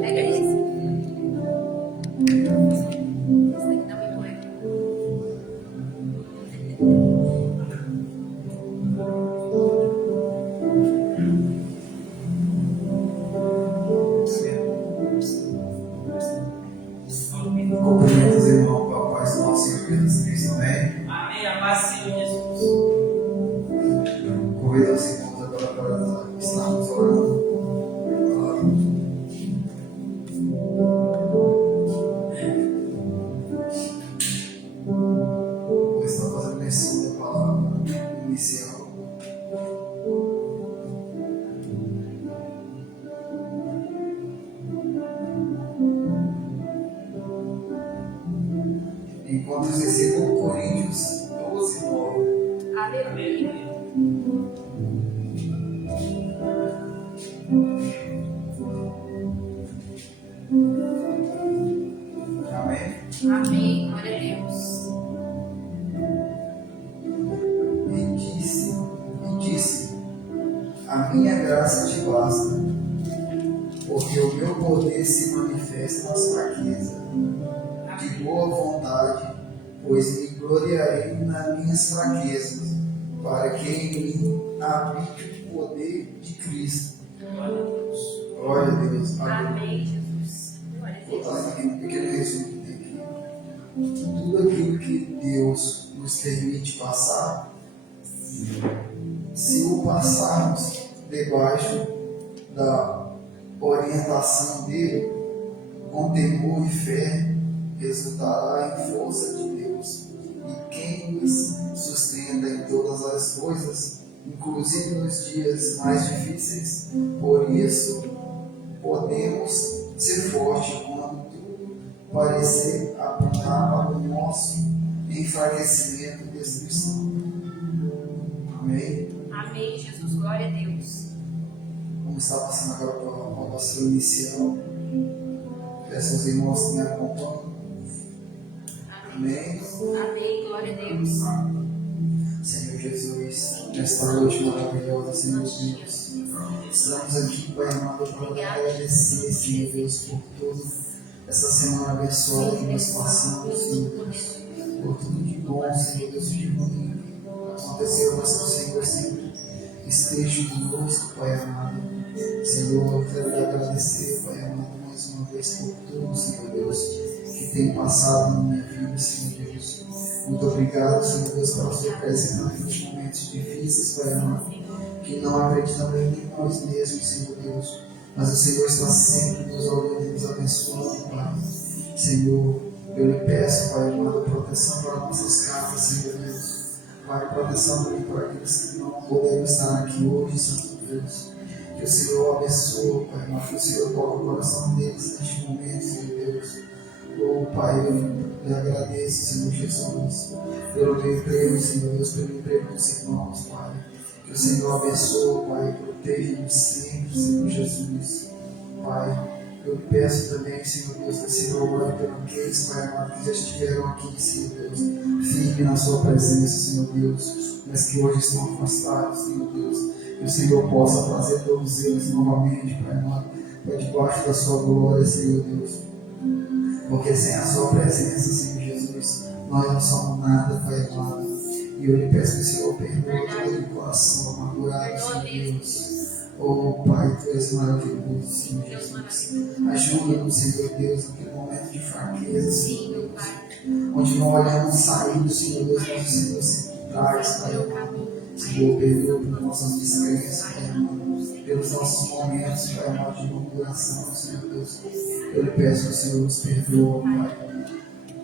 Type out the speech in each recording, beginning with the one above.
Pega esse. Esse daqui tá muito leve. Cumprimento os irmãos com a paz do nosso Senhor Jesus Cristo, amém? Amém, a paz do Senhor Jesus. Convido os irmãos agora para estarmos orando. Vou estar fazendo menção da palavra inicial. Enquanto os discípulos Coríntios 12, 9. Aleluia. Amém? Amém. Glória a Deus. E disse, a minha graça te basta, porque o meu poder se manifesta nas fraquezas. De boa vontade, pois me gloriarei nas minhas fraquezas, para que em mim habite o poder de Cristo. Glória a Deus. Amém, Jesus. Glória a Vou Deus. dar aqui um pequeno resumo que tem aqui. Tudo aquilo que Deus nos permite passar, se o passarmos debaixo da orientação dele, com temor e fé, resultará em força de Deus. E quem nos sustenta em todas as coisas, inclusive nos dias mais difíceis, por isso podemos ser fortes quando tudo parecer apontar para o nosso enfraquecimento e destruição. Amém? Amém, Jesus. Glória a Deus. Vamos estar passando agora para a oração inicial. Peço aos irmãos que me acompanham. Amém? Amém. Glória a Deus. Senhor Jesus, nesta noite maravilhosa, Senhor Deus, estamos aqui, Pai amado, para agradecer, Senhor Deus, por toda essa semana abençoada que nós passamos, Senhor Deus, por tudo de bom, Senhor Deus, de ruim aconteceu, mas que o Senhor sempre esteja conosco, Pai amado. Senhor, eu quero lhe agradecer, Pai amado, mais uma vez por tudo, Senhor Deus, que tem passado na minha vida, Senhor Deus. Muito obrigado, Senhor Deus, pela sua presença nos momentos difíceis, Pai amado, que não acreditamos nem em nós mesmos, Senhor Deus, mas o Senhor está sempre nos olhando e nos abençoando, Pai. Senhor, eu lhe peço, Pai amado, proteção para nossas casas, Senhor Deus. Pai, proteção para aqueles que não poderão estar aqui hoje, Santo Deus. Que o Senhor abençoe, Pai amado, que o Senhor toque o coração deles neste momento, Senhor Deus. Oh, Pai, eu lhe agradeço, Senhor Jesus, pelo meu emprego, Senhor Deus, pelo emprego dos irmãos, Pai. Que o Senhor abençoe, Pai, proteja-nos sempre, Senhor Jesus. Pai, eu peço também, Senhor Deus, que o Senhor ore por aqueles, Pai amado, que já estiveram aqui, Senhor Deus, firme na sua presença, Senhor Deus, mas que hoje estão afastados, Senhor Deus. Que o Senhor possa trazer todos eles novamente, Pai amado, para debaixo da sua glória, Senhor Deus. Porque sem a sua presença, Senhor Jesus, nós não somos nada, Pai amado. E eu lhe peço que o Senhor perdoe todo o coração amargurado, Senhor Deus. Oh, Pai, Tu és maravilhoso, Senhor Jesus. Ajuda-nos, Senhor Deus, naquele momento de fraqueza, Senhor Deus. Onde não olhamos saído, Senhor Deus, mas o Senhor sempre traz, Pai amado. Senhor, perdoa por nossas descrenças, Pai amado. Pelos nossos momentos, Pai amado, de murmuração, Senhor Deus. Eu lhe peço que o Senhor nos perdoe, Pai.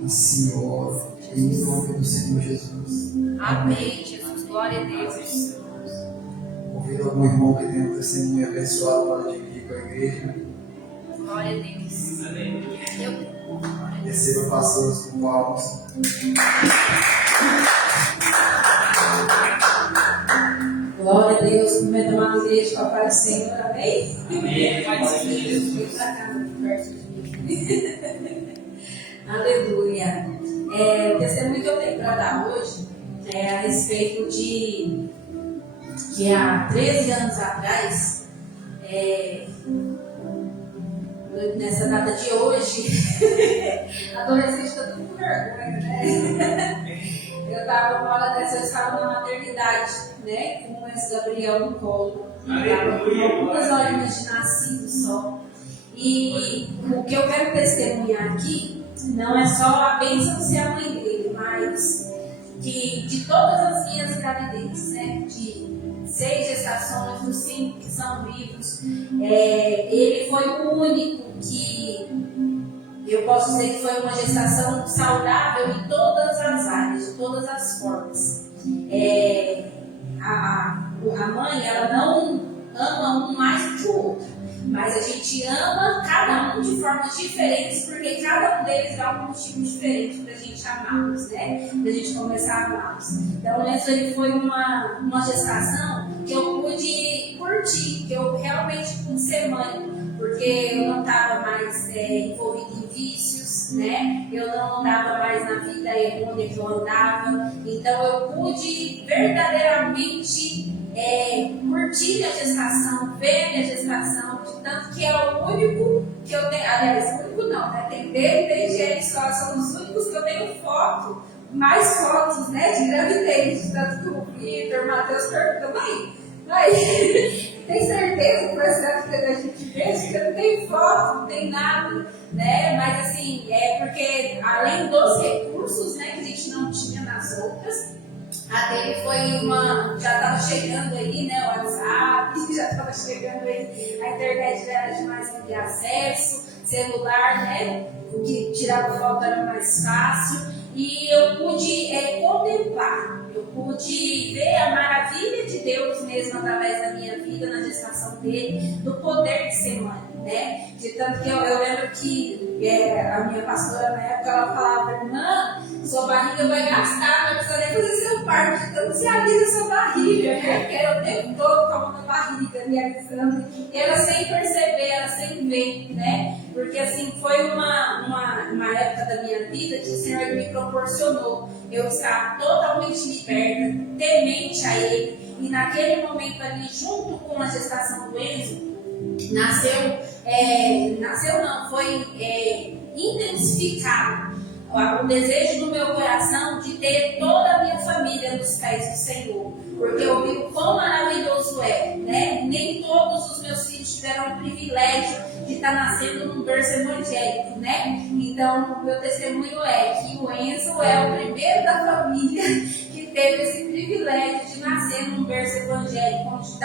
Assim oro, em nome do Senhor Jesus. Amém, Jesus. Glória a Deus. Convido algum irmão que tenha um testemunho abençoado para dividir com a igreja. Glória a Deus. Receba pastores com palmas. Glória a Deus, cumprimento a amada igreja com a paz do Senhor, amém? Amém, Pai do Senhor Jesus. Aleluia. O testemunho que eu tenho para dar hoje é a respeito de que há 13 anos atrás nessa data de hoje, adolescente está tudo com vergonha, né? Eu estava, uma hora dessa, eu estava na maternidade, né? Com esse Gabriel no colo. Estava com algumas horinhas de nascido só. E o que eu quero testemunhar aqui não é só a bênção de ser a mãe dele, mas que de todas as minhas gravidezes, né? De 6 gestações, dos 5 que são vivos, ele foi o único que eu posso dizer que foi uma gestação saudável em todas as áreas, de todas as formas. A mãe, ela não ama um mais do que o outro, mas a gente ama cada um de formas diferentes, porque cada um deles dá um motivo diferente para a gente amá-los, né? Para a gente começar a amá-los. Então, essa foi uma gestação que eu pude curtir, que eu realmente pude ser mãe, porque eu não estava mais envolvida em vícios, né? Eu não andava mais na vida errônea que eu andava. Então, eu pude verdadeiramente curtir a gestação, ver minha gestação, de tanto que é o único que eu tenho, aliás, o único não, né? Tem dele, desde a escola, são os únicos que eu tenho foto, mais fotos, né, de gravidez, tanto que o Vitor, o Matheus perguntam, mãe, tem certeza que vai ser a vida da gente ver? Porque não tem foto, não tem nada, né? Mas assim, porque além dos recursos, né, que a gente não tinha nas outras, a dele foi já estava chegando aí, né, o WhatsApp, já estava chegando aí, a internet já era de mais de acesso, celular, né, o que tirava foto era mais fácil, e eu pude contemplar, eu pude ver a maravilha de Deus mesmo através da minha vida, na gestação dele, do poder de ser mãe, né, de tanto que eu lembro que a minha pastora na época, ela falava, irmã, sua barriga vai gastar, não precisa nem fazer seu parto, então se alisa sua barriga, né? Porque era o tempo todo com a mão na barriga, me alisando, e ela sem perceber, ela sem ver, né? Porque assim, foi uma época da minha vida que o Senhor me proporcionou eu estar totalmente liberta, temente a Ele, e naquele momento ali, junto com a gestação do Enzo, foi intensificado o desejo do meu coração de ter toda a minha família nos pés do Senhor, porque eu vi o quão maravilhoso né? Nem todos os meus filhos tiveram o privilégio de estar nascendo num berço evangélico, né? Então, o meu testemunho é que o Enzo é o primeiro da família que teve esse privilégio de nascer num berço evangélico, onde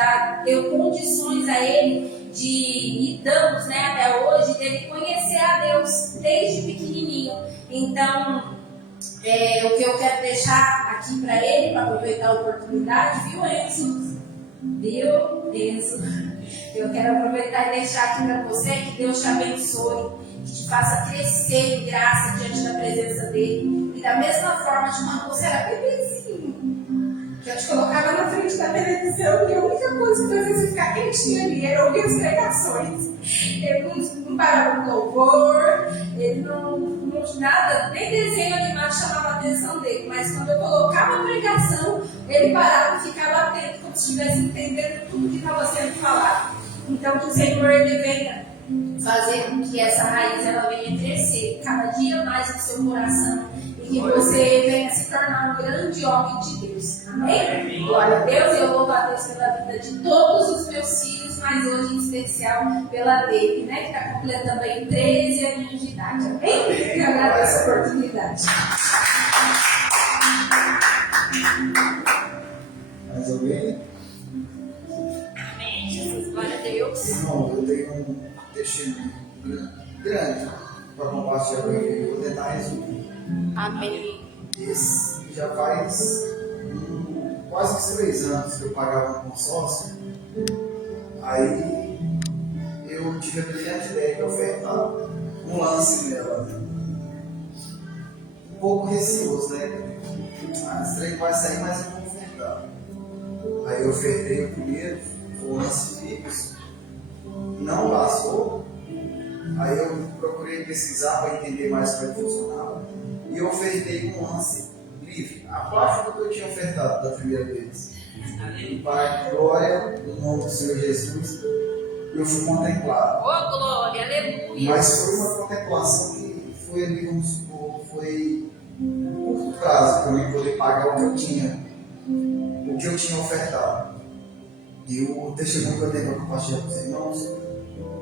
deu condições a ele e damos, né, até hoje, dele conhecer a Deus desde pequenininho. Então, o que eu quero deixar aqui para ele, para aproveitar a oportunidade, viu, Enzo? Eu quero aproveitar e deixar aqui para você que Deus te abençoe, que te faça crescer em graça diante da presença dele. E da mesma forma, de quando você era bebezinho, que eu te colocava na frente da televisão e a única coisa que fazia você ficar quietinha ali era ouvir as pregações. Ele não parava no louvor, ele não nada, nem desenho animado chamava a atenção dele, mas quando eu colocava a pregação, ele parava e ficava atento, como se estivesse entendendo tudo que estava sendo falado. Então, que o Senhor ele venha fazer com que essa raiz ela venha crescer cada dia mais no seu coração e que você venha se tornar um grande homem de Deus. Amém? Glória a Deus, eu louvo a Deus pela vida de todos os meus filhos, mas hoje em especial pela dele, né, que está completando aí 13 aninhos de idade. Amém? Eu agradeço a oportunidade. Mais alguém? Amém, Jesus, glória a Deus. Irmão, eu tenho um testemunho grande para compartilhar com ele. Eu vou tentar resumir. Amém. Esse já faz quase que 3 anos que eu pagava um consórcio. Aí eu tive a brilhante ideia de ofertar um lance nela. Um pouco receoso, né? Esse trem vai sair, mas eu vou ofertar. Aí eu ofertei o primeiro, o lance fixo. Não passou. Aí eu procurei pesquisar para entender mais como é que funcionava. E eu ofertei um lance livre, abaixo do que eu tinha ofertado da primeira vez. Pai, glória no nome do Senhor Jesus. eu fui contemplado. Oh, glória, aleluia. Mas foi uma contemplação que foi ali, vamos supor, foi curto prazo para mim poder pagar o que eu tinha ofertado. E o testemunho que eu tenho para compartilhar com os irmãos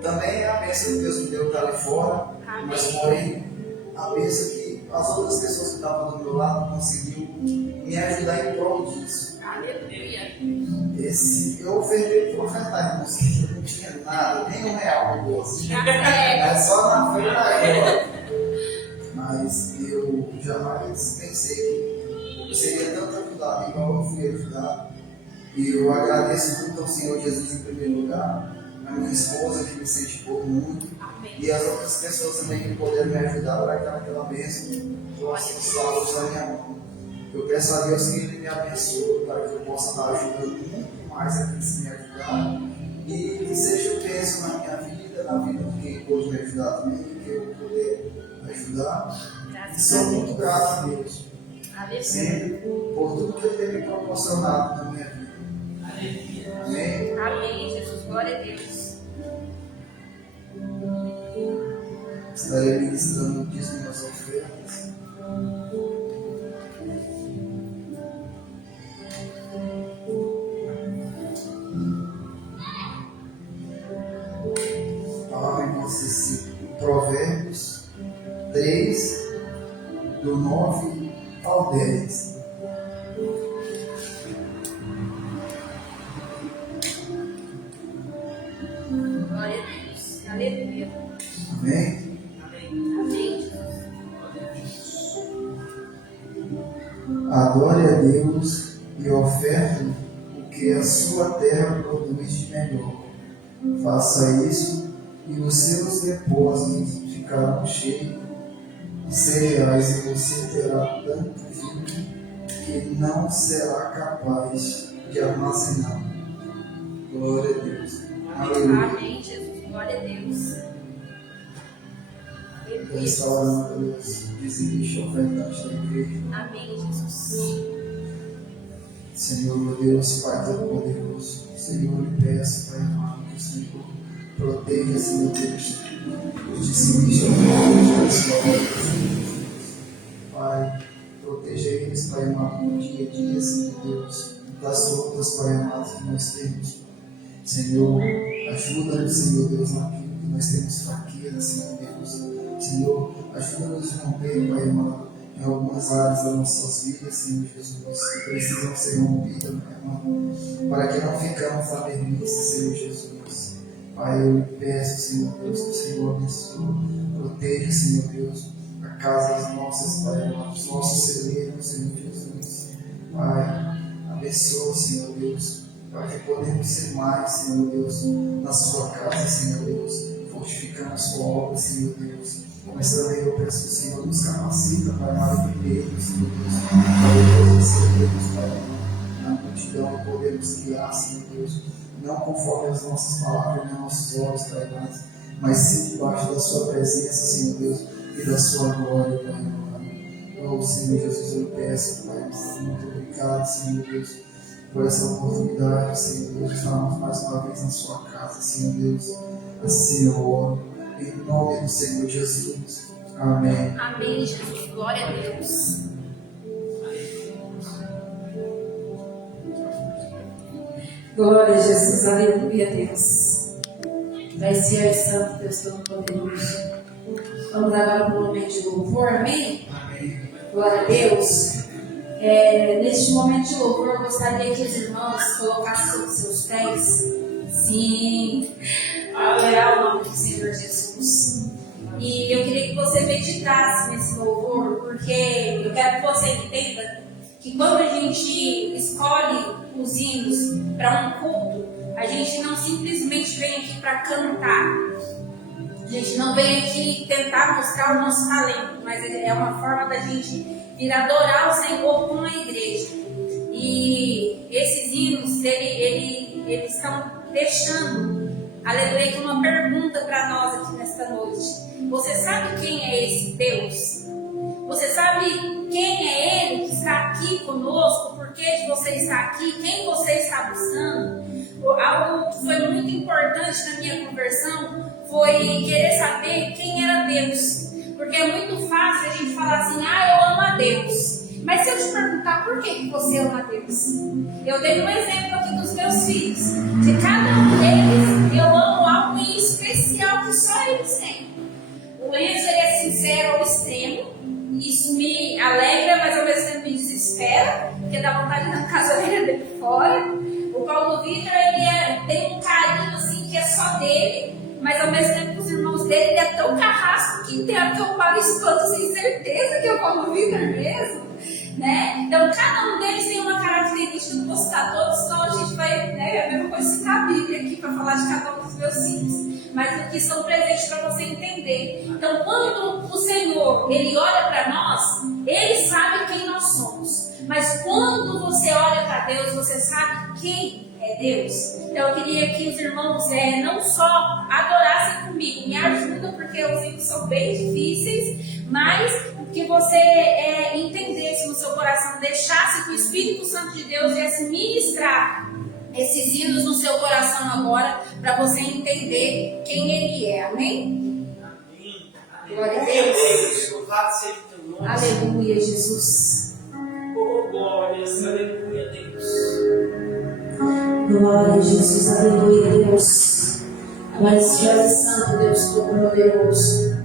também é a bênção que Deus me deu para ali fora, mas porém a bênção que as outras pessoas que estavam do meu lado conseguiu me ajudar em prol disso. Aleluia. Eu ofertei para ofertar, irmãos, que eu não tinha nada, nem R$1 no bolso. É. É só na frente da glória. Mas eu jamais pensei que eu seria tanto ajudado igual eu fui ajudado. E eu agradeço muito ao Senhor Jesus em primeiro lugar, a minha esposa que me incentivou muito, Amém. e as outras pessoas também que puderam me ajudar para aquela bênção possa usar a minha mão. Eu peço a Deus que Ele me abençoe para que eu possa estar ajudando muito mais aqueles que me ajudaram e que seja bênção na minha vida, na vida de quem pôde me ajudar também, que eu puder ajudar. E Graças sou a Deus. muito grato a Deus, Aleluia. sempre por tudo que Ele tem me proporcionado na minha vida. Amém? Amém, Jesus. Glória a Deus. Estarei ministrando o dízimo das ofertas. Palavra em vocês, Provérbios 3, do 9 ao 10. Glória a Deus. Aleluia. Amém? Amém, Jesus. Adore a Deus e oferte o que a sua terra produz de melhor. Faça isso e os seus depósitos ficarão cheios de cereais e você terá tanto vinho que não será capaz de armazenar. Glória a Deus. Aleluia. Amém, Jesus. Glória a Deus. Eu estava orando pelos dizimistas ofertantes da igreja. Amém, Jesus. Senhor, meu Deus, Pai Todo-Poderoso, Senhor, eu lhe peço, Pai amado, que o Senhor proteja, Senhor Deus, os dizimistas ofertantes. Pai, proteja eles, Pai amado, no dia a dia, Senhor Deus, das lutas, Pai amado, que nós temos. Senhor, ajuda-nos, Senhor Deus, naquilo que nós temos fraqueza, Senhor Deus. Senhor, ajuda-nos a romper, Pai amado, em algumas áreas das nossas vidas, Senhor Jesus, que precisam ser rompidas, Pai amado, para que não ficamos na mermice, Senhor Jesus. Pai, eu peço, Senhor Deus, que o Senhor abençoe, proteja, Senhor Deus, a casa das nossas, Pai amado, os nossos celeiros, Senhor Jesus. Pai, abençoa, Senhor Deus, para que podemos ser mais, Senhor Deus, na sua casa, Senhor Deus, fortificando a sua obra, Senhor Deus. Mas também eu peço que o Senhor nos capacita, Pai amado, primeiro, Senhor Deus, para depois recebermos, Pai amado, na multidão e podermos guiar, Senhor Deus, não conforme as nossas palavras nem nossos olhos, Pai amado, mas sim debaixo da sua presença, Senhor Deus, e da sua glória, Pai amado. Oh, Senhor Jesus, eu peço, Pai amado, muito obrigado, Senhor Deus, por essa oportunidade, Senhor Deus, de estarmos mais uma vez na sua casa, Senhor Deus. Assim eu oro, em nome do Senhor Jesus. Amém. Amém, Jesus. Glória a Deus. Glória a Jesus, aleluia, Deus. Vai ser santo, Deus Todo-Poderoso. Vamos agora para o momento de louvor, amém? Amém. Glória a Deus. Neste momento de louvor, eu gostaria que os irmãos colocassem sobre seus pés. Sim, aleluia, o nome do Senhor Jesus. E eu queria que você meditasse nesse louvor, porque eu quero que você entenda que quando a gente escolhe os hinos para um culto, a gente não simplesmente vem aqui para cantar. A gente não vem aqui tentar mostrar o nosso talento, mas é uma forma da gente vir adorar o Senhor com a igreja. E esses hinos, eles estão deixando, aleluia, com uma pergunta para nós aqui nesta noite. Você sabe quem é esse Deus? Você sabe quem é Ele que está aqui conosco? Por que você está aqui? Quem você está buscando? algo que foi muito importante na minha conversão foi querer saber quem era Deus. Porque é muito fácil a gente falar assim, eu amo a Deus. Mas se eu te perguntar por que você ama a Deus? Eu dei um exemplo aqui dos meus filhos. De cada um deles, eu amo algo em especial que só eles têm. O Enzo, ele é sincero ao extremo. Isso me alegra, mas ao mesmo tempo me desespera, porque dá vontade de dar casoeira dele fora. O Paulo Vitor, ele tem um carinho assim que é só dele, mas ao mesmo tempo os irmãos dele, ele é tão carrasco que entendo que eu falo isso todo sem certeza que é o Paulo Vitor mesmo. Né? Então, cada um deles tem uma característica, não vou citar todos, senão a gente vai, é a mesma coisa citar a Bíblia aqui para falar de cada um dos meus filhos, mas o que estão presentes para você entender. Então, quando o Senhor, Ele olha para nós, Ele sabe quem nós somos, mas quando você olha para Deus, você sabe quem é Deus. Então, eu queria que os irmãos não só adorassem comigo, me ajudam, porque os hinos são bem difíceis, mas que você entendesse no seu coração, deixasse que o Espírito Santo de Deus viesse ministrar esses hinos no seu coração agora, para você entender quem Ele é. Amém? Amém. Glória a Deus. Louvado seja o teu nome. Aleluia, Jesus. Oh, glórias. Aleluia, Deus. Glória a Jesus. Aleluia, Deus. Maravilhoso e santo Deus Todo-Poderoso.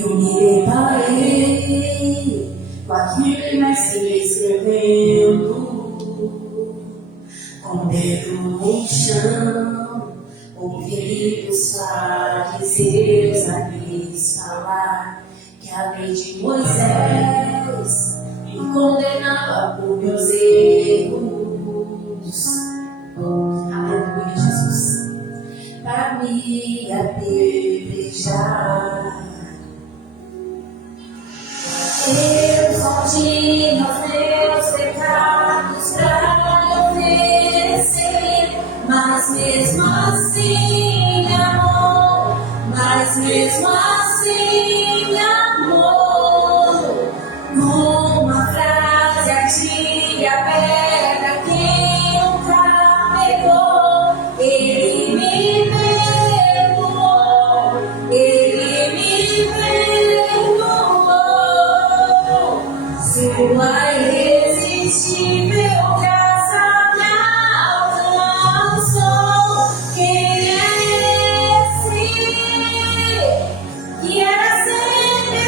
Eu me deparei com aquilo que nasci escrevendo, com o dedo no chão, ouvi os fariseus a lhes falar que a lei de Moisés me condenava por meus erros. Aleluia, Jesus. Para me apedrejar. Eu escondi os meus pecados para oferecer, mas mesmo assim, amor, mas mesmo assim, amor, com uma frase atire a pedra quem nunca pegou, Ele me perdoou, Ele me perdoou. Sua irresistível graça me alcançou. Quem é esse que era sempre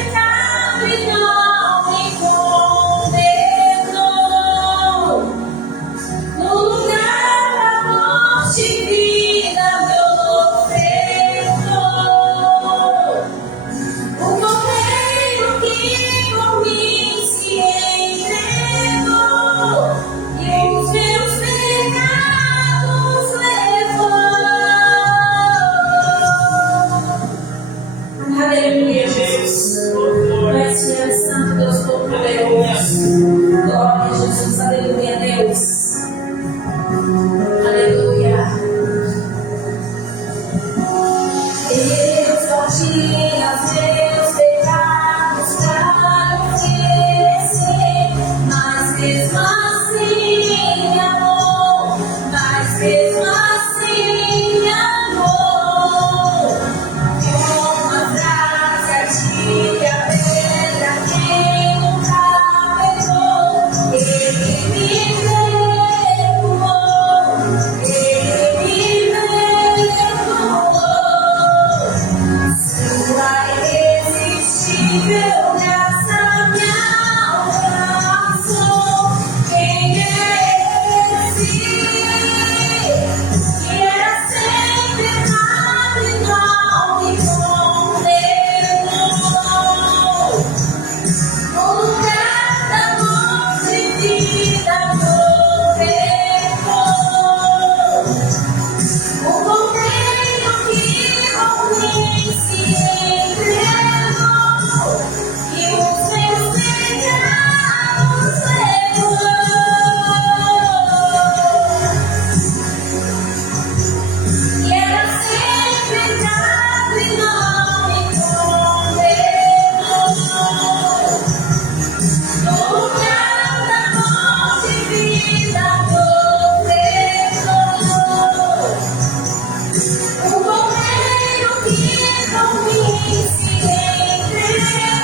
se entregou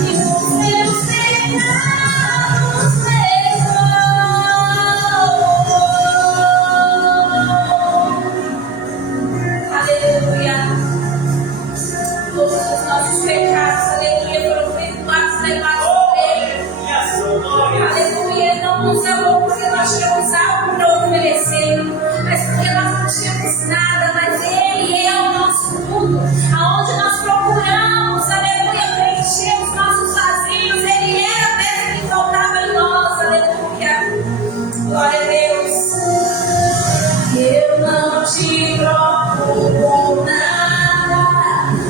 e os meus pecados levou. Aleluia. Todos os nossos pecados, aleluia, foram perdoados, levados por Ele. Aleluia, Ele não nos amou porque nós tínhamos algo para oferecer, mas porque nós não tínhamos nada, mas Ele é o nosso tudo. Aonde nós procuramos, aleluia, preencher os nossos vazios, Ele era a peça que faltava em nós, aleluia. Glória a Deus. Eu não te troco por nada,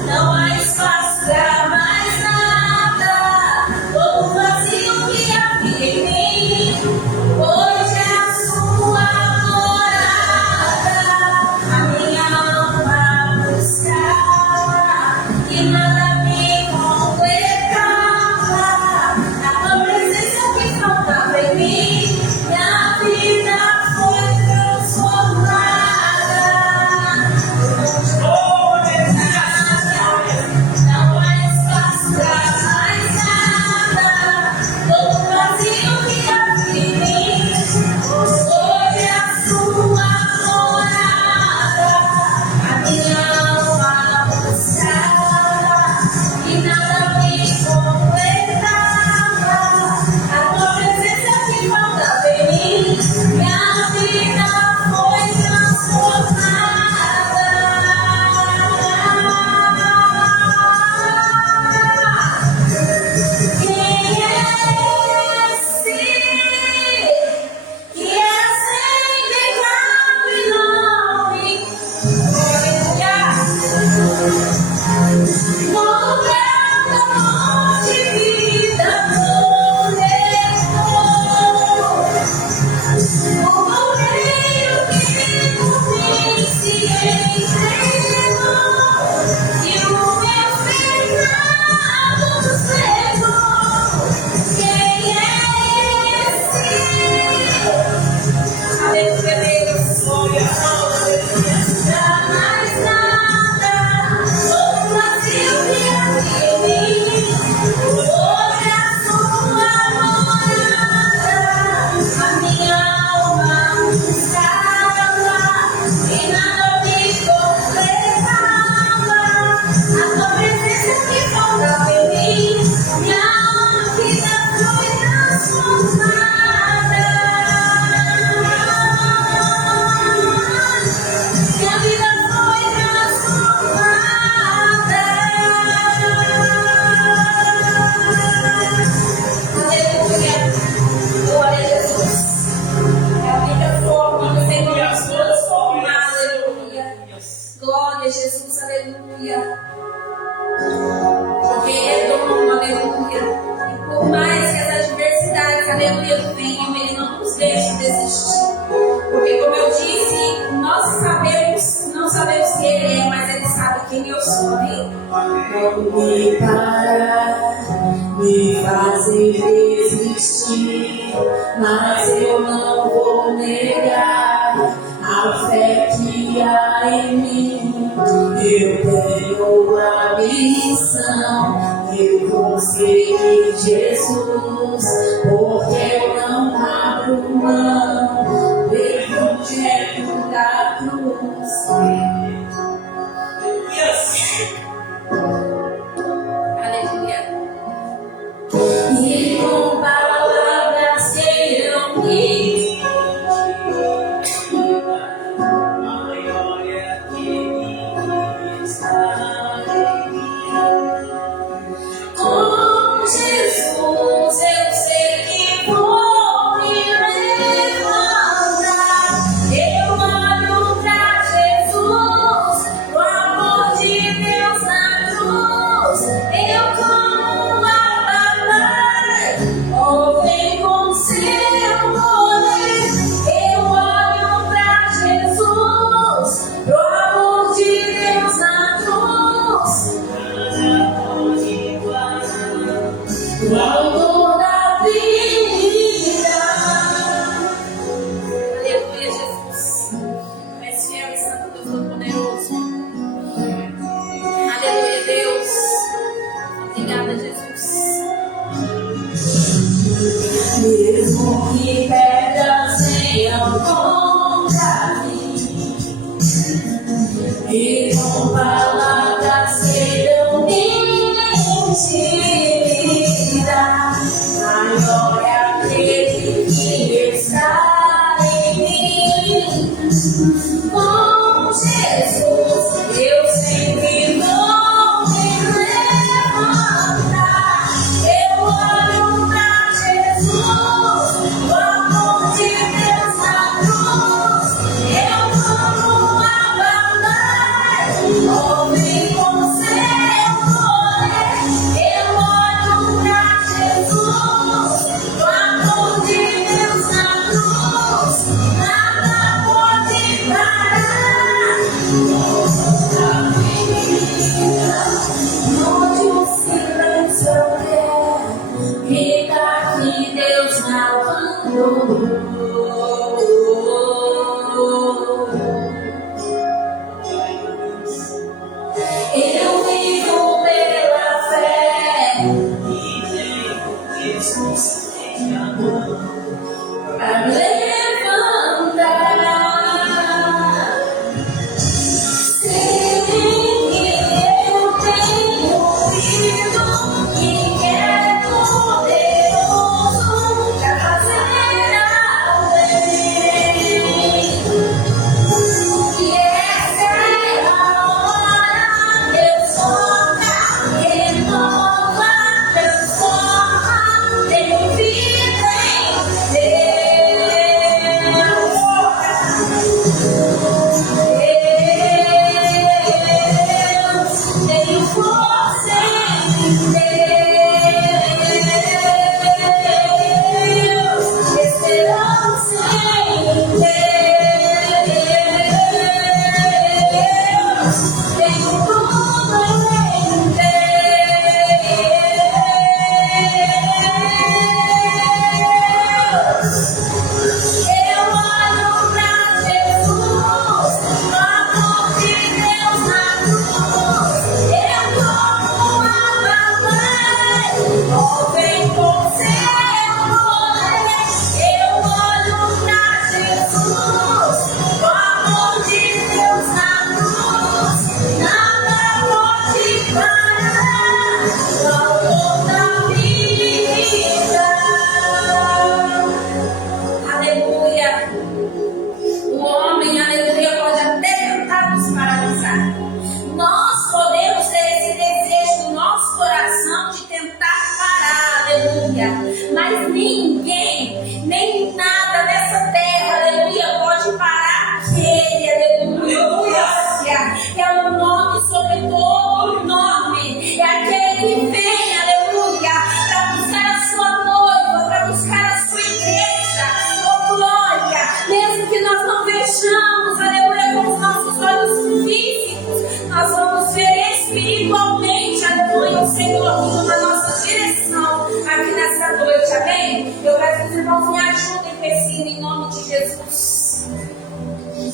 não há espaço pra mais nada. Todo vazio que havia em mim, hoje é a sua morada. A minha alma buscava e nada me completava. A tua presença que faltava em mim, minha vida foi transformada. Não há espaço pra mais nada. Todo vazio que havia em mim, hoje é a sua morada. A minha alma buscava e nada me completava. A tua presença que faltava em mim, minha vida foi transformada. Quem é esse que é sem pecado e nome? Aleluia. Morrendo de vida o cordeiro que por mim se entregou e os meus pecados levou. Quem é esse? Aleluia, Deus. Pra mais nada, todo vazio que havia em mim, hoje é a sua morada. A minha alma buscava e nada me completava. A tua presença que faltava em mim, minha vida foi transformada. Minha vida foi transformada. Aleluia. Glória a Jesus. É a única forma do Senhor nos transformar. Aleluia. Glória a Jesus. Aleluia. Porque Ele é dono. Aleluia. E por mais que as adversidades, aleluia, venham, Ele não nos deixa desistir. Porque, como eu disse, nós não sabemos quem Ele é, mas Ele sabe quem eu sou. Amém? Não me parar, me fazer desistir, mas eu não vou negar a fé que há em mim. Eu tenho a missão, eu vou seguir Jesus, porque eu não abro mão do evangelho da cruz. Aleluia. E com palavras que eu me com Jesus eu sei que vou me levantar. Eu olho pra Jesus e com palavras serão intimida. Maior é aquele que está em mim. Com Jesus eu sempre vou me levantar. Eu olho pra Jesus, o amor de Deus na cruz. Eu vou abalar, homem com seu poder. Eu olho pra Jesus, o amor de Deus na cruz. Nada pode parar. Onde o silêncio quer, grita que Deus me abandonou. Eu vivo pela fé. Jesus tem amor. Pra levantar, sei que eu tenho ouvido que é poderoso pra fazer além. Que essa é a hora, Deus toca, renova, transforma, tem vida em Deus. Tenho força em Deus, esperança em Deus, tenho tudo em Deus. Eu olho pra Jesus, o amor de Deus na cruz. Eu como uma mãe, vem com seu poder. Eu olho pra Jesus, o amor de Deus na cruz. Nada pode parar o amor da vida. Aleluia. O homem, aleluia, pode até tentar nos paralisar. Nós podemos ter esse desejo do nosso coração de tentar parar, aleluia. Mas ninguém, nem nada nessa terra, aleluia, pode parar aquele, aleluia, que é o nome sobre todo nome. É aquele que vem, aleluia, para buscar a sua noiva, para buscar a sua igreja. Oh, glória! Mesmo que nós não vejamos, aleluia, com os nossos olhos físicos, nós vamos ver espiritualmente, aleluia, o Senhor indo na nossa direção aqui nessa noite, amém? Eu peço que os irmãos me ajudem com esse hino em nome de Jesus.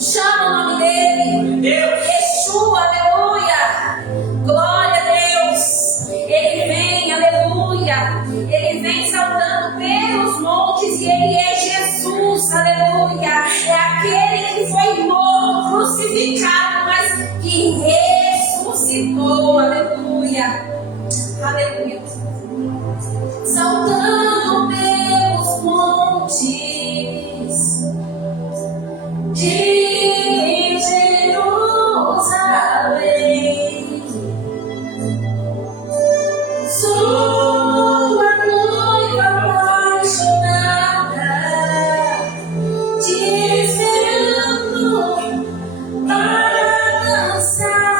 Chama o nome dele, Yeshua, aleluia, glória a Deus. Ele vem, aleluia, ele vem saltando pelos montes e ele é Jesus, aleluia. É aquele que foi morto, crucificado, mas que ressuscitou, aleluia, aleluia. Saltando pelos montes de Jerusalém, sua noiva apaixonada, te esperando para dançar.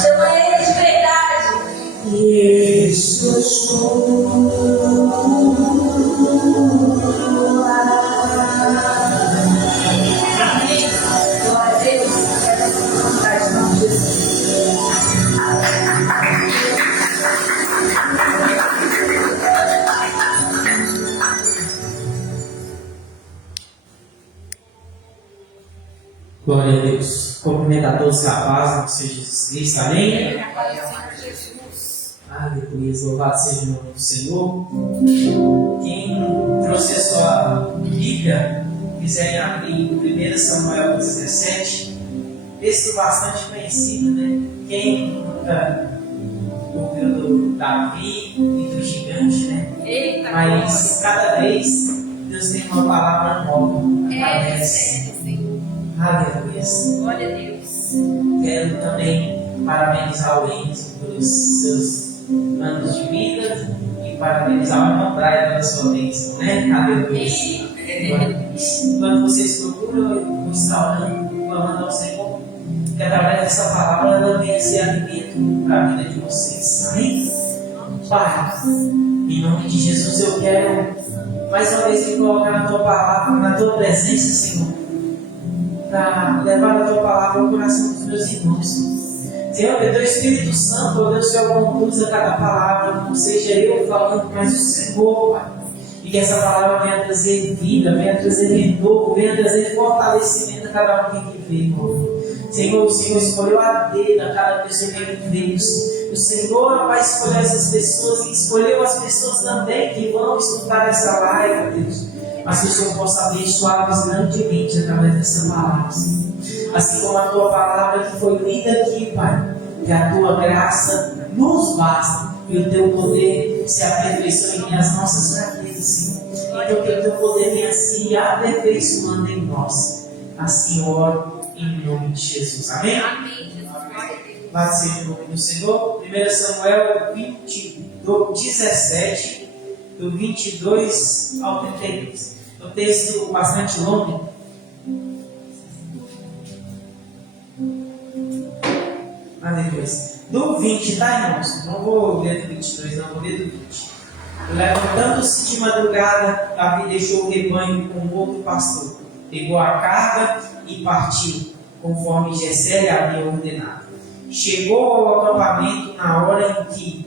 Chama ele de verdade. Amém. Glória a Deus. Quero essa vontade, em nome de Jesus. Glória a Deus. Cumprimentar a todos capazes do Senhor Jesus Cristo. Amém? Aleluia. Louvado seja o nome do Senhor. Quem trouxe a sua Bíblia, quiser abrir 1 Samuel 17, texto bastante conhecido, né? Quem nunca ouviu do Davi e do gigante, né? Eita, Mas cada vez Deus tem uma palavra nova. é Senhor. Aleluia. Glória a Deus. Quero também parabenizar o Enzo pelos seus anos de vida e parabenizar o irmão Brian pela sua bênção, né? Aleluia. Quando vocês procuram, eu vou estar orando, clamando ao Senhor, que através dessa palavra ela venha ser alimento para a vida de vocês. Amém? Pai, em nome de Jesus eu quero mais uma vez me colocar na tua palavra, na tua presença, Senhor, para levar a tua palavra ao coração dos meus irmãos. Senhor, que teu Espírito Santo, ó Deus, que eu conduza cada palavra, não seja eu falando, mas o Senhor, Pai. E que essa palavra venha trazer vida, venha trazer renovo, venha trazer fortalecimento a cada um que aqui veio, irmão. Senhor, o Senhor escolheu a dedo a cada pessoa que aqui veio. O Senhor vai escolher essas pessoas e escolheu as pessoas também que vão escutar essa live, Deus. Mas que o Senhor possa abençoá-los grandemente através dessa palavra, Senhor. Assim como a tua palavra que foi lida aqui, Pai, que a tua graça nos basta e o teu poder se aperfeiçoe nas nossas fraquezas, Senhor. Então que o teu poder venha se aperfeiçoando em nós. Assim oro em nome de Jesus. Amém? Amém, Jesus. Glória a Deus. Louvado seja o nome do Senhor. 1 Samuel 17, do 22 ao 32. É um texto bastante longo. Depois. Do 20, tá, irmãos? Não vou ler do 22, não, vou ler do 20. Levantando-se de madrugada, Davi deixou o rebanho com outro pastor. Pegou a carga e partiu, conforme Jessé lhe havia ordenado. Chegou ao acampamento na hora em que,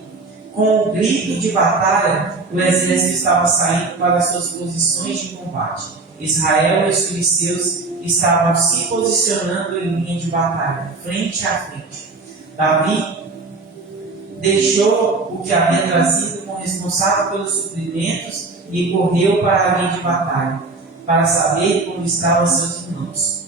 com o grito de batalha, o exército estava saindo para as suas posições de combate. Israel e os filisteus estavam se posicionando em linha de batalha, frente a frente. Davi deixou o que havia trazido como responsável pelos suprimentos e correu para a linha de batalha, para saber como estavam seus irmãos.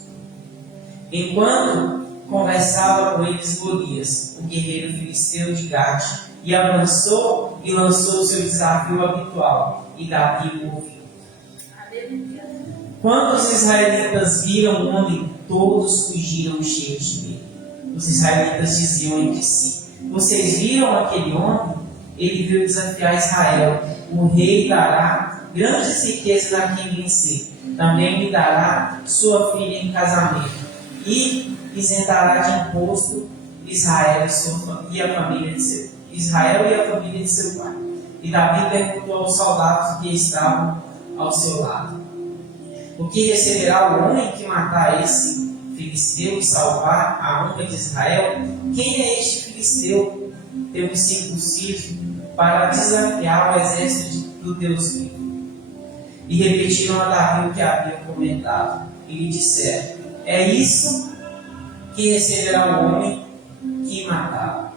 Enquanto conversava com eles Golias, o guerreiro filisteu de Gate, e avançou e lançou o seu desafio habitual, e Davi o ouviu. Aleluia. Quando os israelitas viram o homem, todos fugiram cheios de medo. Os israelitas diziam entre si: vocês viram aquele homem? Ele veio desafiar Israel. O rei dará grandes riquezas a quem vencer. Também lhe dará sua filha em casamento. E isentará de imposto Israel e a família de seu pai. E Davi perguntou aos soldados que estavam ao seu lado: o que receberá o homem que matar esse filisteu e salvar a honra de Israel? Quem é este filisteu, teu incircunciso, para desafiar o exército do Deus vivo? E repetiram a Davi o que haviam comentado, e lhe disseram: é isso que receberá o homem que matava.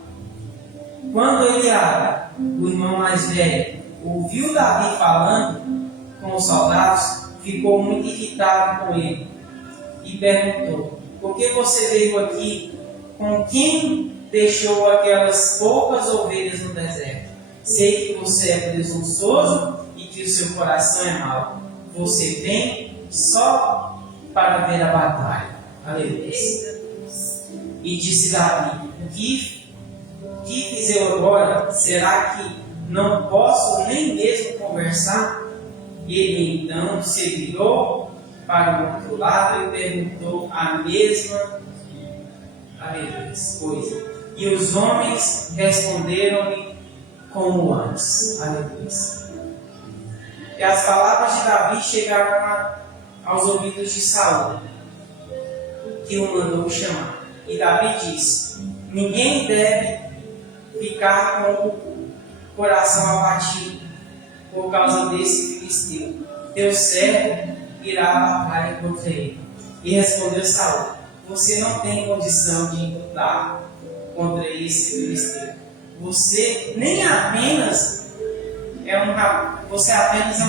Quando Eliabe, o irmão mais velho, ouviu Davi falando com os soldados, ficou muito irritado com ele e perguntou: por que você veio aqui? Com quem deixou aquelas poucas ovelhas no deserto? Sei que você é presunçoso e que o seu coração é mau. Você vem só para ver a batalha. Aleluia. E disse Davi: o que fiz eu agora? Será que não posso nem mesmo conversar? E ele então se virou para o outro lado e perguntou a mesma coisa. E os homens responderam-lhe como antes. Aleluia. E as palavras de Davi chegaram aos ouvidos de Saul, que o mandou chamar. E Davi disse: ninguém deve ficar com o coração abatido por causa desse filisteu. Teu servo irá à batalha contra ele. E respondeu Saul: você não tem condição de lutar contra esse filisteu. Você apenas é um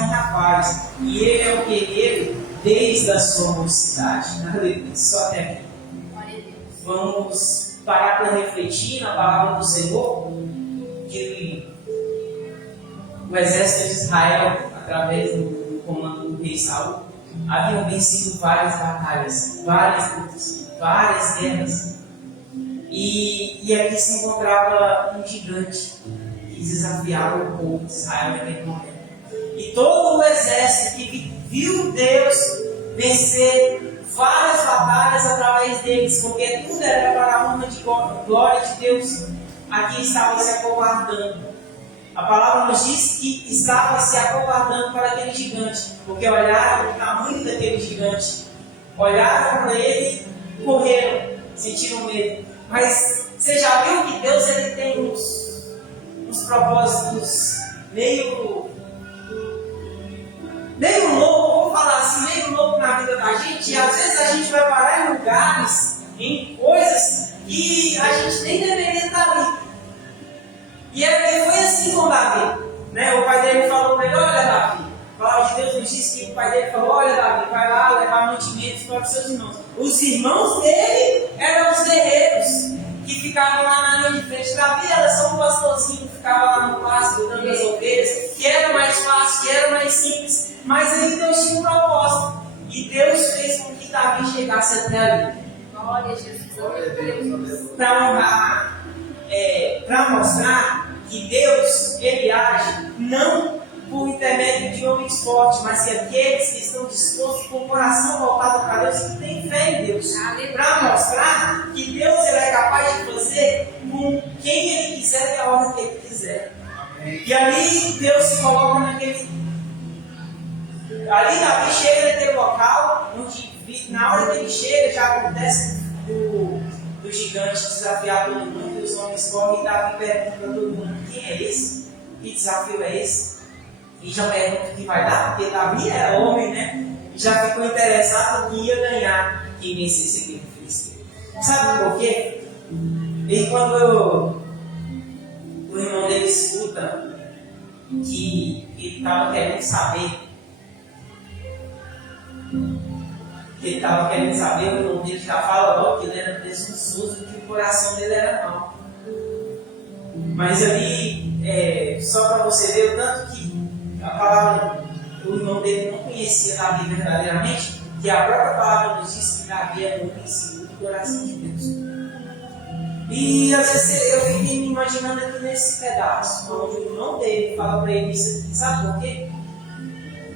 rapaz, e ele é um guerreiro desde a sua mocidade. Só até aqui. Vamos parar para refletir na palavra do Senhor, que o exército de Israel, através do comando do rei Saul, haviam vencido várias batalhas, várias lutas, várias guerras. E aqui se encontrava um gigante que desafiava o povo de Israel naquele momento. E todo o exército que viu Deus vencer várias batalhas através deles, porque tudo era para a honra de glória de Deus, aqui estava se acovardando. A palavra nos diz que estava se acovardando para aquele gigante, porque olharam o tamanho daquele gigante, olharam para ele e correram, sentiram medo. Mas você já viu que Deus ele tem uns propósitos meio louco, vamos falar assim, meio louco na vida da gente, e às vezes a gente vai parar em lugares, em coisas que a gente nem deveria estar ali. E foi assim com Davi, né? O pai dele falou para ele: olha, Davi, a palavra de Deus nos diz que o pai dele falou: olha, Davi, vai lá levar mantimentos para os seus irmãos. Os irmãos dele eram os guerreiros que ficavam lá na linha de frente. Davi era só um pastorzinho que ficava lá no pasto dando as ovelhas, que era mais fácil, que era mais simples. Mas aí Deus tinha um propósito. E Deus fez com que Davi chegasse até ali. Glória a Jesus. Para honrar, para mostrar que Deus, ele age não por intermédio de homens fortes, mas que aqueles que estão dispostos com o coração voltado para Deus, que têm fé em Deus. Para mostrar que Deus ele é capaz de fazer com quem ele quiser e a hora que ele quiser. E ali Deus se coloca naquele. Ali Davi chega naquele local, onde na hora que ele chega já acontece do gigante desafiar todo mundo, e os homens correm e Davi pergunta para todo mundo: quem é esse? Que desafio é esse? E já pergunta o que vai dar, porque Davi era homem, né? E já ficou interessado que ia ganhar quem vencesse aquele filisteu. Sabe por quê? E quando o irmão dele escuta que ele estava querendo saber, o irmão dele já fala logo que ele era presunçoso, que o coração dele era mau. Mas ali, só para você ver o tanto que a palavra, o irmão dele não conhecia Davi verdadeiramente, que a própria palavra nos diz que Davi é um inseguro do coração de Deus. E às vezes eu fiquei me imaginando aqui nesse pedaço, onde o irmão dele fala para ele isso aqui, sabe por quê?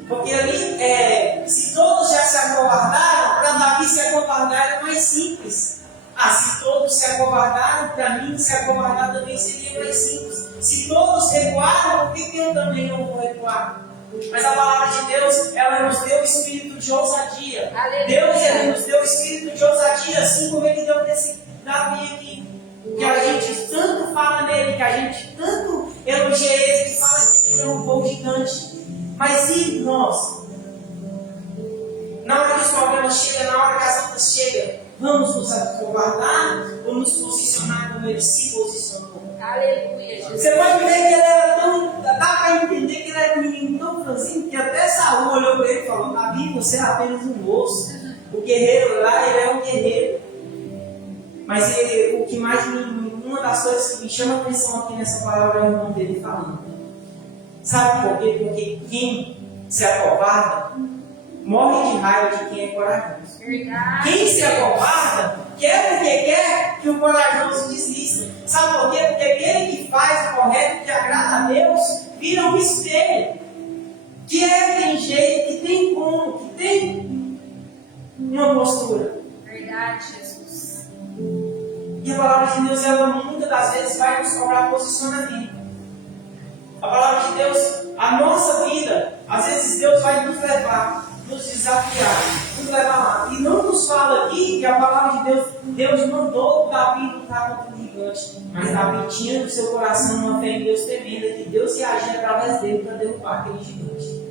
Porque ali, se todos já se acovardaram, para Davi se acovardar era mais simples. Se todos se acovardaram, para mim se acovardar também seria mais simples. Se todos recuaram, por que eu também não vou recuar? Mas a palavra de Deus, ela nos deu o espírito de ousadia. Aleluia. Deus, ele nos deu o espírito de ousadia, assim como ele deu desse Davi aqui. Que a gente tanto fala nele, que a gente tanto elogia ele, que fala que ele derrubou o gigante. Mas e nós? Na hora que os problemas chegam, na hora que as lutas chegam, vamos nos acovardar ou nos posicionar como ele se posicionou? Aleluia, Jesus. Você pode ver que ele era tão. Dá para entender que ele era um menino tão franzino que até Saul olhou para ele e falou: Davi, você é apenas um moço. O guerreiro lá, ele é um guerreiro. Mas o que mais uma das coisas que me chama a atenção aqui nessa palavra é o irmão dele falando. Sabe por quê? Porque quem se acovarda morre de raiva de quem é corajoso. Verdade. Quem se acovarda quer porque quer que o corajoso desista. Sabe por quê? Porque aquele que faz o correto, que agrada a Deus, vira um espelho. Que tem jeito, que tem como, que tem uma postura. Verdade, Jesus. E a palavra de Deus, ela muitas das vezes vai nos cobrar posicionamento. A palavra de Deus, a nossa vida, às vezes Deus vai nos levar, nos desafiar, nos levar lá. E não nos fala aqui que a palavra de Deus, Deus mandou Davi lutar contra o gigante. Mas Davi tinha no seu coração uma fé em Deus tremenda, que Deus ia agir através dele para derrubar aquele gigante.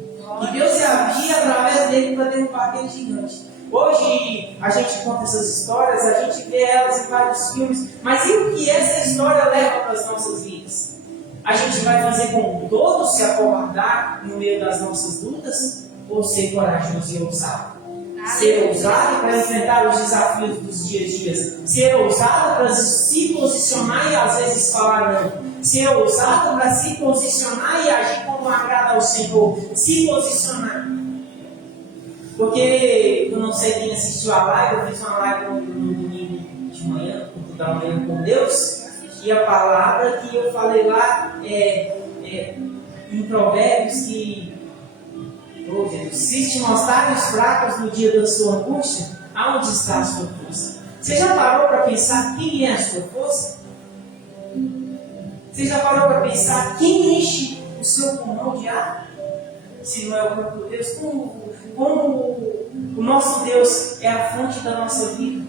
Que Deus ia agir através dele para derrubar aquele gigante. Hoje a gente conta essas histórias, a gente vê elas em vários filmes, mas e o que essa história leva para as nossas vidas? A gente vai fazer com todos se acovardar no meio das nossas lutas ou ser corajoso e ousado? Ser ousado para enfrentar os desafios dos dias a dias. Ser ousado para se posicionar e às vezes falar não. Ser ousado para se posicionar e agir como agrada ao Senhor. Se posicionar. Porque eu não sei quem assistiu a live, eu fiz uma live no domingo de manhã, culto da manhã com Deus. E a palavra que eu falei lá em Provérbios que Jesus, se te mostrares fracos no dia da sua angústia, aonde está a sua força? Você já parou para pensar quem é a sua força? Você já parou para pensar quem enche o seu pulmão de ar? Se não é o próprio Deus, como o nosso Deus é a fonte da nossa vida.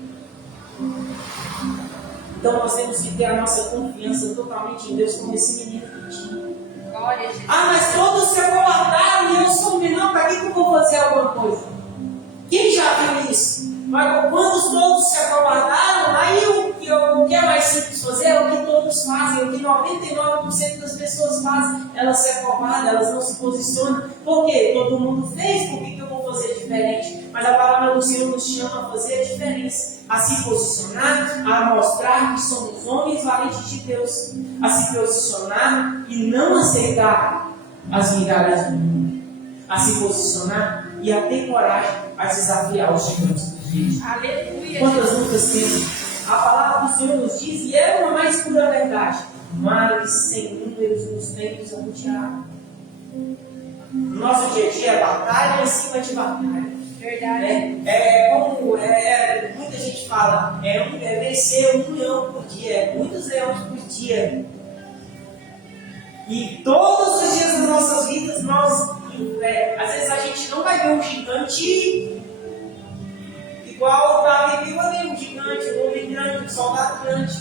Então nós temos que ter a nossa confiança totalmente em Deus, como esse menino que tinha. Glória a Jesus. Mas todos se acovardaram e eu sou um menino, para que eu vou fazer alguma coisa? Quem já viu isso? Mas quando todos se acovardaram, aí o que é mais simples fazer é o que todos fazem, o que 99% das pessoas fazem. Elas se acovardam, elas não se posicionam. Por quê? Todo mundo fez, por que eu vou fazer diferente? Mas a palavra do Senhor nos chama a fazer a diferença, a se posicionar, a mostrar que somos homens valentes de Deus, a se posicionar e não aceitar as migalhas do mundo, a se posicionar e a ter coragem a desafiar os gigantes do dia. Aleluia. Quantas lutas temos? A palavra do Senhor nos diz, e é uma mais pura verdade: males sem números nos tempos angustiados. No nosso dia a dia é batalha em cima de batalha. Verdade. Muita gente fala, vencer 1 leão por dia, muitos leões por dia. E todos os dias das nossas vidas, às vezes a gente não vai ver um gigante igual o Davi viu ali, um gigante, um homem grande, um soldado grande.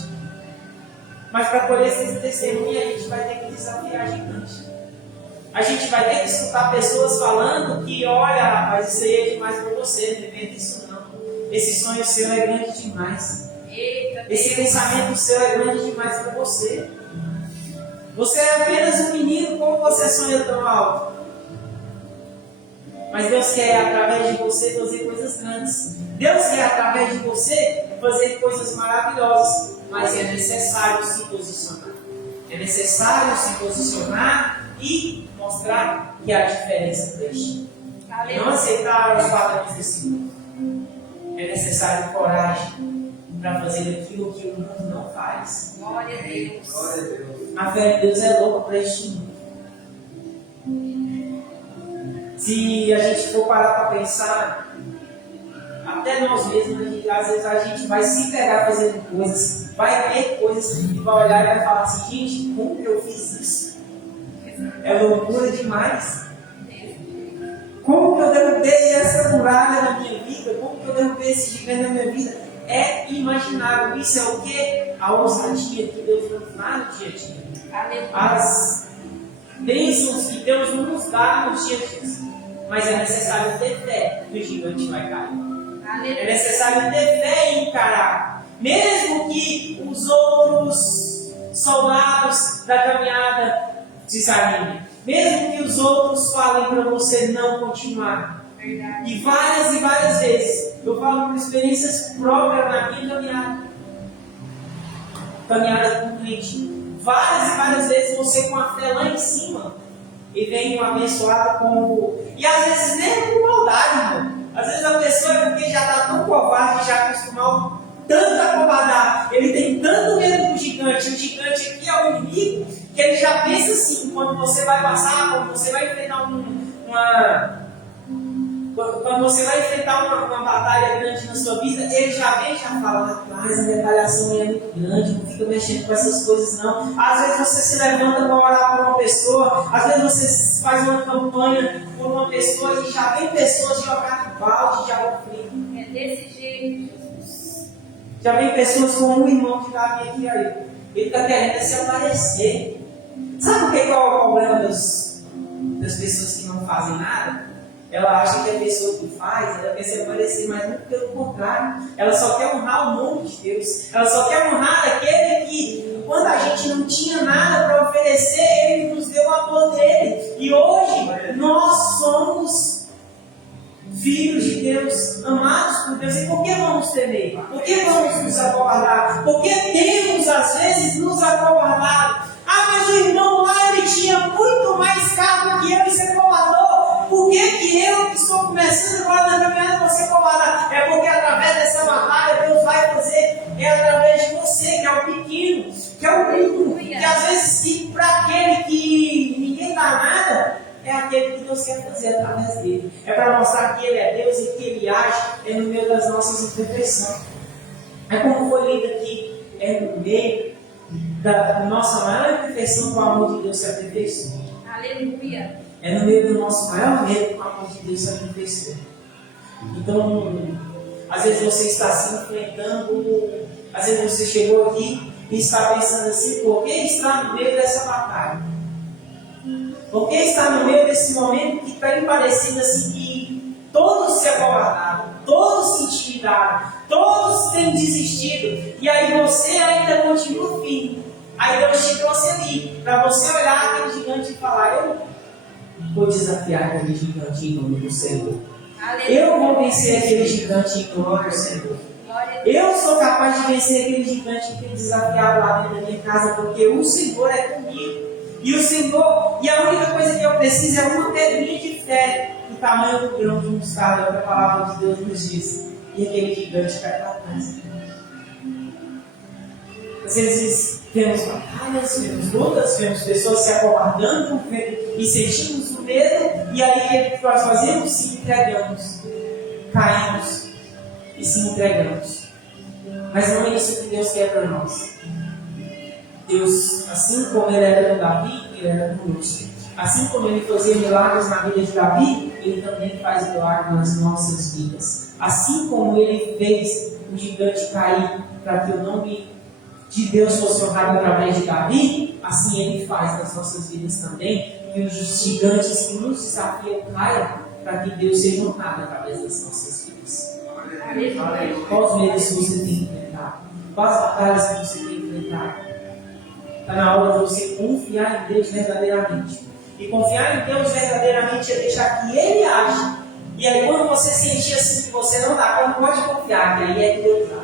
Mas para colher esse testemunho, a gente vai ter que desafiar gigante. A gente vai ter que escutar pessoas falando que, olha, rapaz, isso aí é demais para você, não inventa isso não. Esse sonho seu é grande demais. Esse pensamento seu é grande demais para você. Você é apenas um menino, como você sonha tão alto? Mas Deus quer, através de você, fazer coisas grandes. Deus quer, através de você, fazer coisas maravilhosas. Mas é necessário se posicionar. É necessário se posicionar e mostrar que há diferença para ti. Não aceitar os padrões desse mundo. É necessário coragem para fazer aquilo que o mundo não faz. Glória a Deus. Glória a Deus. A fé de Deus é louca para este mundo. Se a gente for parar para pensar, até nós mesmos, às vezes a gente vai se pegar fazendo coisas, vai ver coisas e vai olhar e vai falar assim: gente, como que eu fiz isso? É loucura demais. Como que eu derrubei essa muralha na minha vida? Como que eu derrubei esse gigante na minha vida? É imaginável. Isso é o que? A ousadia que Deus nos dá no dia a dia. As bênçãos que Deus nos dá no dia a dia. Mas é necessário ter fé que o gigante vai cair. É necessário ter fé em encarar. Mesmo que os outros soldados da caminhada desanimem. Mesmo que os outros falem para você não continuar. Verdade. E várias vezes, eu falo por experiências próprias na minha caminhada com o cliente. Várias vezes você com a fé lá em cima e vem um abençoado com... E às vezes nem com maldade, irmão. Às vezes a pessoa é porque já está tão covarde, já acostumado tanto a covardar, ele tem tanto medo do gigante, o gigante aqui é o inimigo, que ele já pensa assim, quando você vai passar, quando você vai enfrentar uma batalha grande sua vida, ele já vem e já fala, rapaz, a retaliação é muito grande, não fica mexendo com essas coisas não. Às vezes você se levanta para orar por uma pessoa, às vezes você faz uma campanha por uma pessoa e já vem pessoas jogar no balde de água fria. É desse jeito, Jesus. Já vem pessoas como o irmão que está aqui aí. Ele está querendo se aparecer. Sabe qual é o problema das pessoas que não fazem nada? Ela acha que a pessoa que faz, ela quer se aparecer, mas muito pelo contrário. Ela só quer honrar o nome de Deus. Ela só quer honrar aquele que, quando a gente não tinha nada para oferecer, Ele nos deu o amor dele. E hoje, nós somos filhos de Deus, amados por Deus. E por que vamos temer? Por que vamos nos acovardar? Porque temos, às vezes, nos acovardado. Ah, mas o irmão lá, ele tinha muito mais cargo que eu e se acovardou. Por que eu, que estou começando agora na caminhada, vou ser acovardado? É porque através dessa batalha, Deus vai fazer, é através de você, que é o pequeno, que é o mínimo, que às vezes, para aquele que ninguém dá nada, é aquele que Deus quer fazer através dele. É para mostrar que Ele é Deus e que Ele age no meio das nossas imperfeições. É como foi lido aqui, no meio da nossa maior imperfeição, com o amor de Deus se aperfeiçoa. Aleluia. É no meio do nosso maior medo, com o amor de Deus se aperfeiçoa. Então, às vezes você está se enfrentando, às vezes você chegou aqui e está pensando assim, por que está no meio dessa batalha? Por que está no meio desse momento que está parecendo assim que todos se acovardaram, todos se intimidaram, todos têm desistido, e aí você ainda continua firme. Aí Deus te trouxe ali, para você olhar aquele gigante e falar, eu vou desafiar aquele gigante em nome do Senhor. Aleluia. Eu vou vencer aquele gigante em nome do Senhor. Eu sou capaz de vencer aquele gigante que tem desafiado lá dentro da minha casa, porque o Senhor é comigo. E o Senhor, e a única coisa que eu preciso é uma pedrinha de fé, do tamanho do grão de mostarda, é o que a palavra de Deus nos diz. E aquele gigante cai para trás. Às vezes vemos batalhas, vemos lutas, vemos pessoas se acovardando e sentimos o medo, e aí o que nós fazemos? Se entregamos, caímos e se entregamos. Mas não é isso que Deus quer para nós. Deus, assim como Ele era com Davi, Ele era conosco. Assim como Ele fazia milagres na vida de Davi, Ele também faz milagres nas nossas vidas. Assim como Ele fez o gigante cair para que o nome de Deus fosse honrado através de Davi, assim Ele faz nas nossas vidas também, e os gigantes que nos desafiam caiam para que Deus seja honrado através das nossas vidas. Quais medos você tem que enfrentar? Quais batalhas que você tem que enfrentar? Está na hora de você confiar em Deus verdadeiramente. E confiar em Deus verdadeiramente é deixar que Ele age. E aí quando você sentir assim que você não dá, pode confiar, que aí é que Deus age.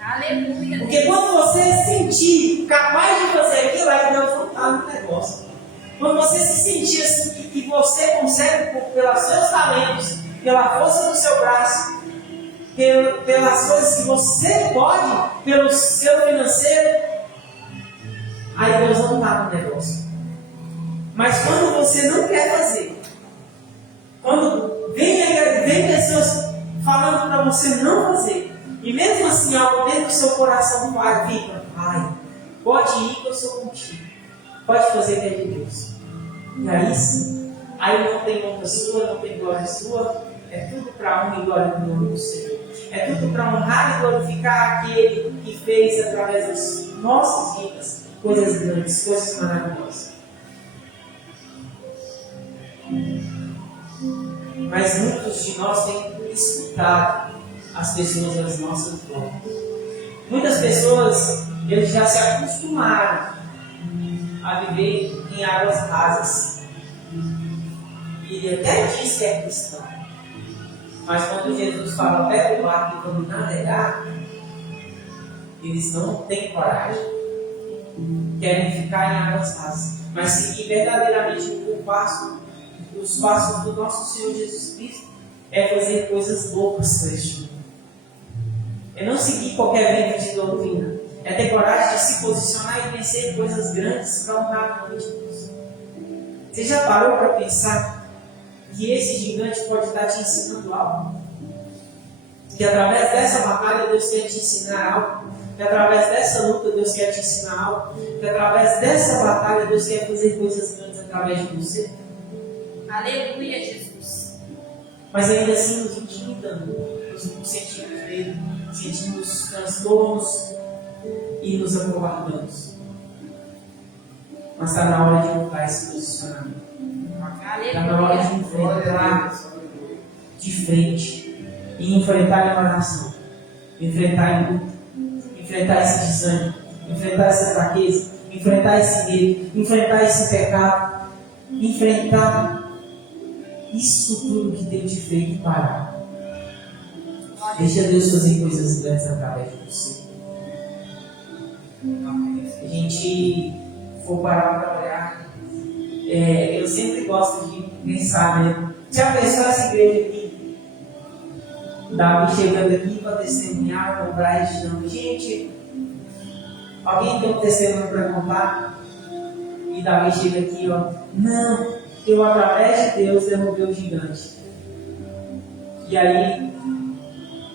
Aleluia. Porque quando você sentir capaz de fazer aquilo, aí Deus não está no negócio. Quando você se sentir assim que você consegue, pelos seus talentos, pela força do seu braço, pelas coisas que você pode, pelo seu financeiro, aí Deus não está no negócio. Mas quando você não quer fazer, quando vem pessoas falando para você não fazer, e mesmo assim algo dentro do seu coração vai, fica, ai, pode ir que eu sou contigo, pode fazer que é de Deus. E aí sim, aí não tem honra sua, não tem glória sua, é tudo para honra e glória no nome do Senhor. É tudo para honrar e glorificar aquele que fez através das nossas vidas coisas grandes, coisas maravilhosas. Mas muitos de nós têm escutado as pessoas às nossas voltas. Muitas pessoas, eles já se acostumaram a viver em águas rasas. E ele até diz que é cristão. Mas quando Jesus fala, pega o barco e vamos navegar, eles não têm coragem. Querem ficar em águas rasas. Mas seguir verdadeiramente os passos do nosso Senhor Jesus Cristo é fazer coisas loucas para este mundo. É não seguir qualquer vento de doutrina. É ter coragem de se posicionar e vencer coisas grandes para honrar o nome de Deus. Você já parou para pensar que esse gigante pode estar te ensinando algo? Que através dessa batalha Deus quer te ensinar algo. Que através dessa luta Deus quer te ensinar algo. Que através dessa batalha Deus quer fazer coisas grandes através de você. Aleluia, Jesus. Mas ainda assim nos intimidando, nos sentimos medo, sentimos transtornos e nos acovardamos. Mas está na hora de mudar esse posicionamento. Está na hora de enfrentar de frente e enfrentar em oração, enfrentar em luta, enfrentar esse desânimo, enfrentar essa fraqueza, enfrentar esse medo, enfrentar esse pecado, enfrentar isso tudo que tem te feito parar. Deixa Deus fazer coisas grandes através de você. Se a gente for parar para olhar, eu sempre gosto de pensar, né? Já pensou essa igreja aqui? Davi chegando aqui para testemunhar, comprar e dizendo: gente, alguém tem um testemunho para contar? E Davi chega aqui, ó, não, eu através de Deus derrubei o gigante. E aí,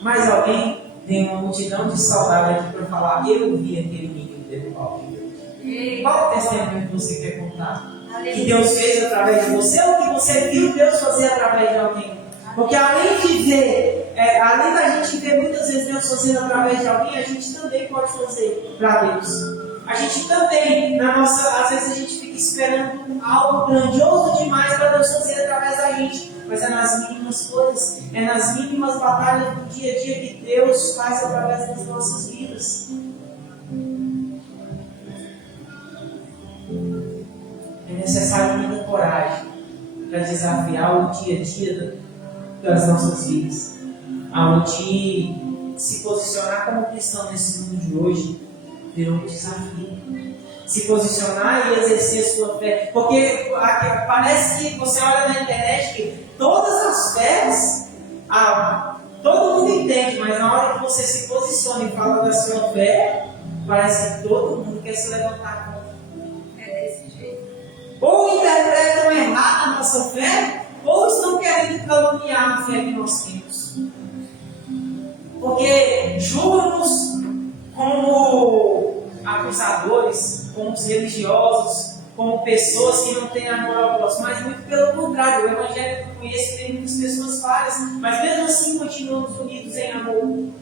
mais alguém tem uma multidão de soldados aqui para falar: eu vi aquele menino derrubar o gigante. Qual o testemunho que você quer contar? Que Deus fez através de você ou que você viu Deus fazer através de alguém? Porque além de ver, além da gente ver muitas vezes Deus fazendo através de alguém, a gente também pode fazer para Deus. A gente também, às vezes a gente fica esperando algo grandioso demais para Deus fazer através da gente. Mas é nas mínimas coisas, é nas mínimas batalhas do dia a dia que Deus faz através das nossas vidas. É necessário muita coragem para desafiar o dia a dia das nossas vidas. Onde se posicionar como cristão nesse mundo de hoje virou um desafio. Se posicionar e exercer a sua fé. Porque parece que você olha na internet que todas as fés, todo mundo entende, mas na hora que você se posiciona e fala da sua fé, parece que todo mundo quer se levantar contra. Ou interpretam errado a nossa fé, ou estão querendo caluniar a fé que nós temos. Porque julgam-nos como acusadores, como os religiosos, como pessoas que não têm amor ao próximo, mas muito pelo contrário. O Evangelho que eu conheço tem muitas pessoas falhas, mas mesmo assim continuamos unidos em amor,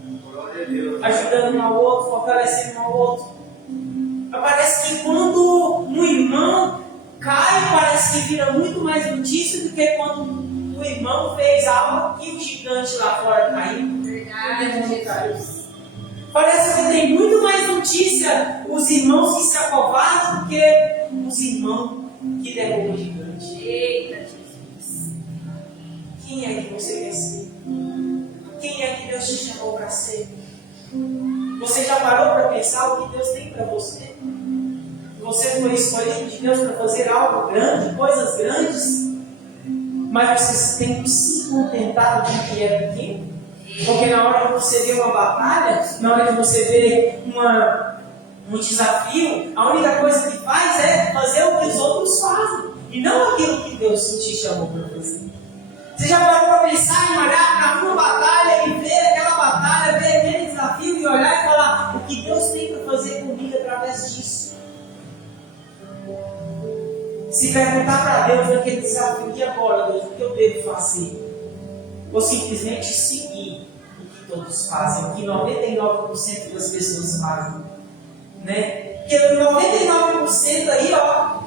ajudando um ao outro, fortalecendo um ao outro. Parece que quando um irmão cai, parece que vira muito mais notícia do que quando o irmão fez algo que o gigante lá fora caiu. Verdade. Parece que tem muito mais notícia os irmãos que se acovardam do que os irmãos que derrubam o gigante. Eita, Jesus. Quem é que você quer ser? Quem é que Deus te chamou para ser? Você já parou para pensar o que Deus tem para você? Você foi escolhido de Deus para fazer algo grande, coisas grandes, mas você tem que se contentar com o que é pequeno. Porque na hora que você vê uma batalha, na hora que você vê um desafio, a única coisa que faz é fazer o que os outros fazem, e não aquilo que Deus te chamou para fazer. Você já parou para pensar em olhar para uma batalha e ver aquela batalha, ver aquele desafio e olhar e falar: o que Deus tem para fazer comigo através disso? Se perguntar para Deus naquele desafio: e agora, Deus, o que eu devo fazer? Ou simplesmente seguir o que todos fazem, o que 99% das pessoas fazem, né? Porque 99% aí, ó,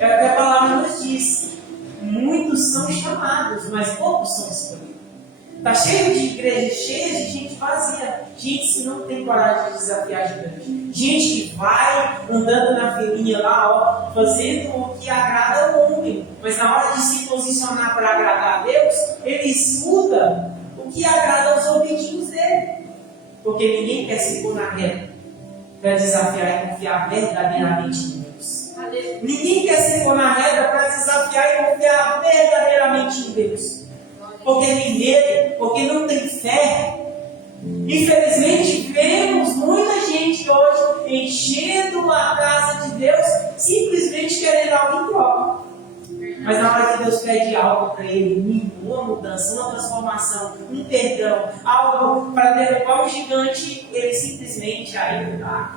é o que a palavra nos diz: muitos são chamados, mas poucos são escolhidos. Está cheio de igrejas, cheia de gente vazia, gente que não tem coragem de desafiar gigante, gente que vai andando na filinha lá, ó, fazendo o que agrada o homem, mas na hora de se posicionar para agradar a Deus, ele escuta o que agrada aos ouvidinhos dele, porque ninguém quer se pôr na reta para desafiar e confiar verdadeiramente em Deus. Ninguém quer se pôr na reta para desafiar e confiar verdadeiramente em Deus. Porque tem medo, porque não tem fé. Infelizmente, vemos muita gente hoje enchendo a casa de Deus, simplesmente querendo algo em troca. Mas na hora que Deus pede algo para ele, uma mudança, uma transformação, um perdão, algo para derrubar um gigante, ele simplesmente aí dá.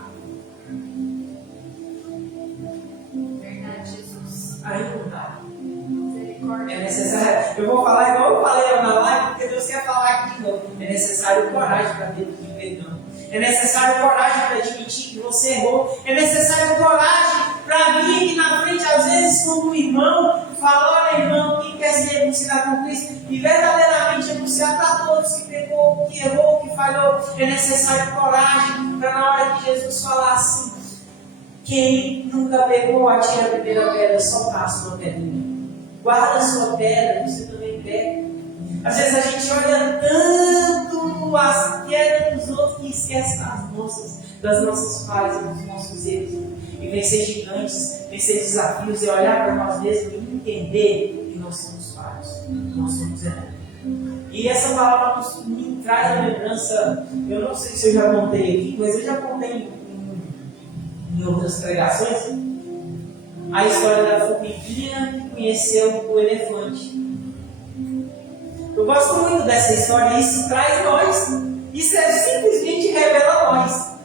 Verdade, Jesus. Aí não dá. Misericórdia. É necessário. Eu vou falar igual eu falei na live, porque Deus quer falar aqui de novo. É necessário coragem para pedir perdão. É necessário coragem para admitir que você errou. É necessário coragem para vir aqui na frente, às vezes, como um irmão, falar: olha, irmão, quem quer se reconciliar com Cristo e verdadeiramente anunciar para todos que pecou, que errou, que falhou. É necessário coragem para, na hora que Jesus falar assim: quem nunca pegou, atira a primeira pedra, só passa uma pedrinha. Guarda a sua pedra, você também pega. Às vezes a gente olha tanto as quedas dos outros que esquece das nossas falhas, dos nossos erros. E vencer gigantes, vencer desafios, é olhar para nós mesmos e entender que nós somos falhos, nós somos errados. E essa palavra me traz a lembrança, eu não sei se eu já contei aqui, mas eu já contei em outras pregações, a história da formiguinha que conheceu o elefante. Eu gosto muito dessa história, isso traz nós, isso simplesmente revela nós.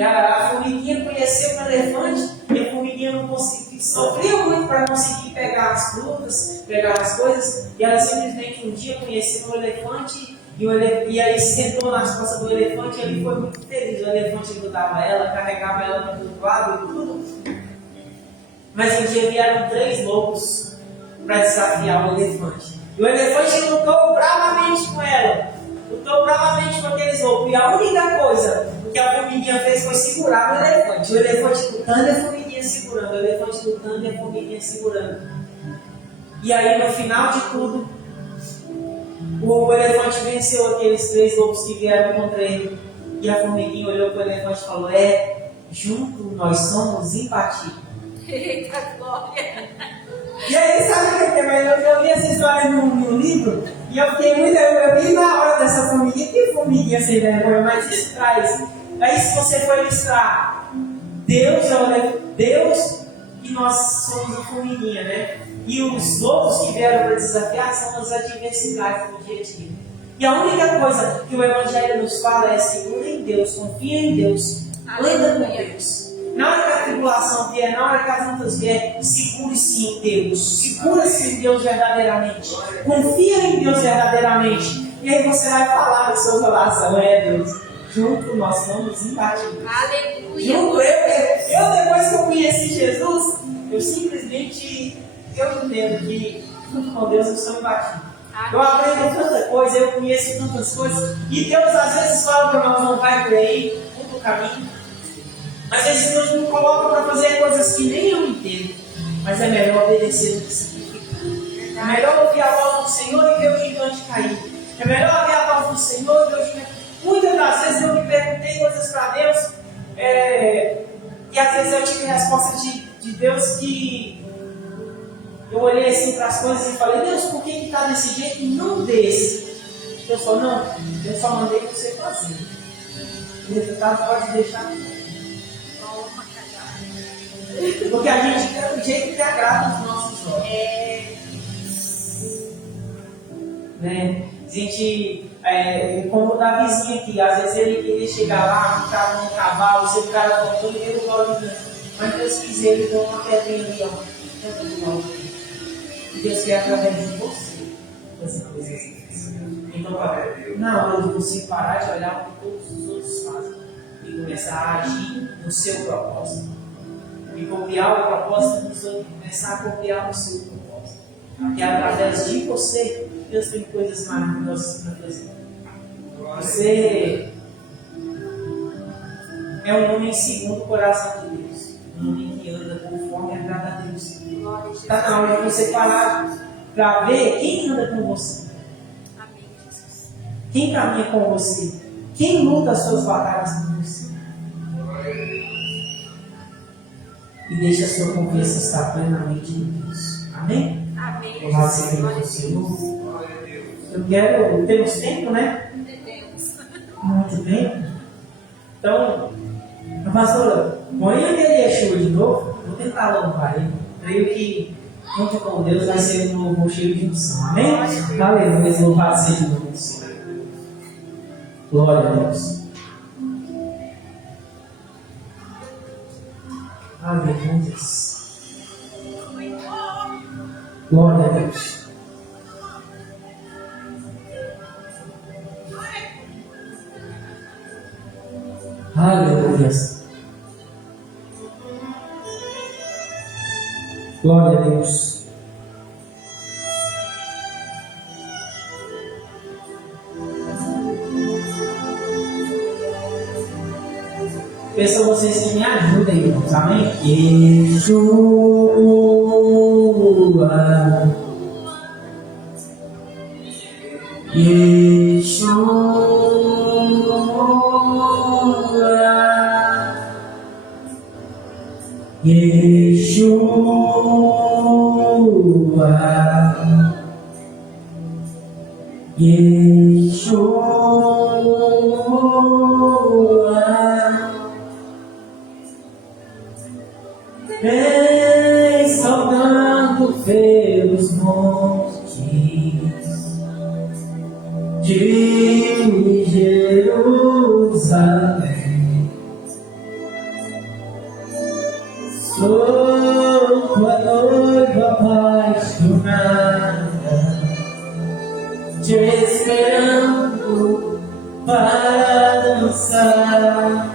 A formiguinha conheceu o elefante e a formiguinha não conseguia, sofria muito para conseguir pegar as frutas, pegar as coisas, e ela simplesmente um dia conheceu o elefante e aí sentou nas costas do elefante e ele foi muito feliz. O elefante ajudava ela, carregava ela para todo lado e tudo. Mas um dia vieram 3 lobos para desafiar o elefante. E o elefante lutou bravamente com ela. Lutou bravamente com aqueles lobos. E a única coisa que a formiguinha fez foi segurar o elefante. O elefante lutando e a formiguinha segurando. O elefante lutando e a formiguinha segurando. E aí, no final de tudo, o elefante venceu aqueles 3 lobos que vieram contra ele. E a formiguinha olhou para o elefante e falou: junto nós somos imbatíveis. Eita glória! E aí, sabe o que é? Eu li essa história no livro e eu fiquei muito. Eu vi na hora dessa formiguinha, que formiguinha sem vergonha, mas isso traz. Aí, se você for ilustrar, Deus e nós somos a formiguinha, né? E os lobos que vieram para desafiar são as adversidades do dia a dia. E a única coisa que o Evangelho nos fala é: segura em Deus, confia em Deus, anda com Deus. Na hora que a tribulação vier, na hora que as lutas vier, segure-se em Deus. Segura-se em Deus verdadeiramente. Confia em Deus verdadeiramente. E aí você vai falar no seu coração: Deus, junto nós somos imbatíveis. Aleluia! Junto eu, depois que eu conheci Jesus, eu simplesmente, eu entendo que junto com Deus eu sou imbatível. Eu aprendo tanta coisa, eu conheço tantas coisas. E Deus às vezes fala para nós: não vai por aí, muito caminho. Às vezes Deus me coloca para fazer coisas que nem eu entendo, mas é melhor obedecer do que significar. É melhor ouvir a voz do Senhor e ver o gigante cair. É melhor ouvir a voz do Senhor e ver o gigante. Muitas das vezes eu me perguntei coisas para Deus, e às vezes eu tive resposta de Deus que eu olhei assim para as coisas e falei: Deus, por que está desse jeito e não desse? Deus falou: não, eu só mandei você fazer. O resultado pode deixar. Porque a gente quer do jeito que agrada os nossos olhos. Né? A gente, como o Davizinho aqui, às vezes ele queria chegar lá, ficava no cavalo, você ficava voltando e ele igual de Deus. Mas Deus quis ele deu uma pedrinha ali, ó. E Deus quer através de você fazer coisas assim. Então, na hora de você parar de olhar o que todos os outros fazem e começar a agir no seu propósito. E copiar o propósito dos outros, começar a copiar o seu propósito. Porque através de você, Deus tem coisas maravilhosas para fazer. Você é um homem segundo o coração de Deus. Um homem que anda conforme agrada a Deus. Está na hora de você parar para ver quem anda com você. Amém, Jesus. Quem caminha com você. Quem luta as suas batalhas com você. E deixa a sua confiança estar plenamente em Deus. Amém? Amém. Olá, Senhor. Eu quero. Temos tempo, né? Temos. Muito tempo. Então, pastora, põe aquele Yeshua de novo. Vou tentar louvar ele. Creio que Conta com Deus, vai ser um louvor cheio de unção. Amém? Aleluia, louvado seja o nome do Senhor. Glória a Deus. Aleluia. Glória a Deus. Aleluia. Glória a Deus. Peço a vocês que me ajudem, irmãos. Amém? Yeshua. Vem saudando pelos montes de Jerusalém. Sou tua noiva apaixonada, te esperando para dançar.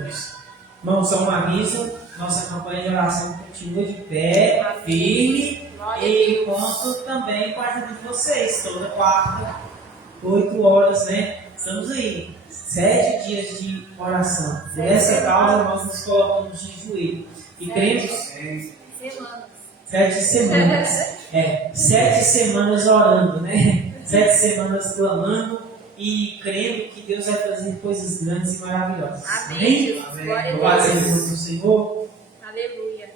irmãos. Irmãos, só um aviso, nossa campanha de oração continua de pé, firme, e conto também com a ajuda de vocês, toda quarta, 8 horas, né? Estamos aí, 7 dias de oração. Por essa causa, nós nos colocamos de joelho. E cremos... Semanas. 7 semanas. 7 semanas orando, né? 7 semanas clamando e crendo que Deus vai fazer coisas grandes e maravilhosas. Amém. Glória Louvado a seja o Deus. nome do Senhor. Aleluia.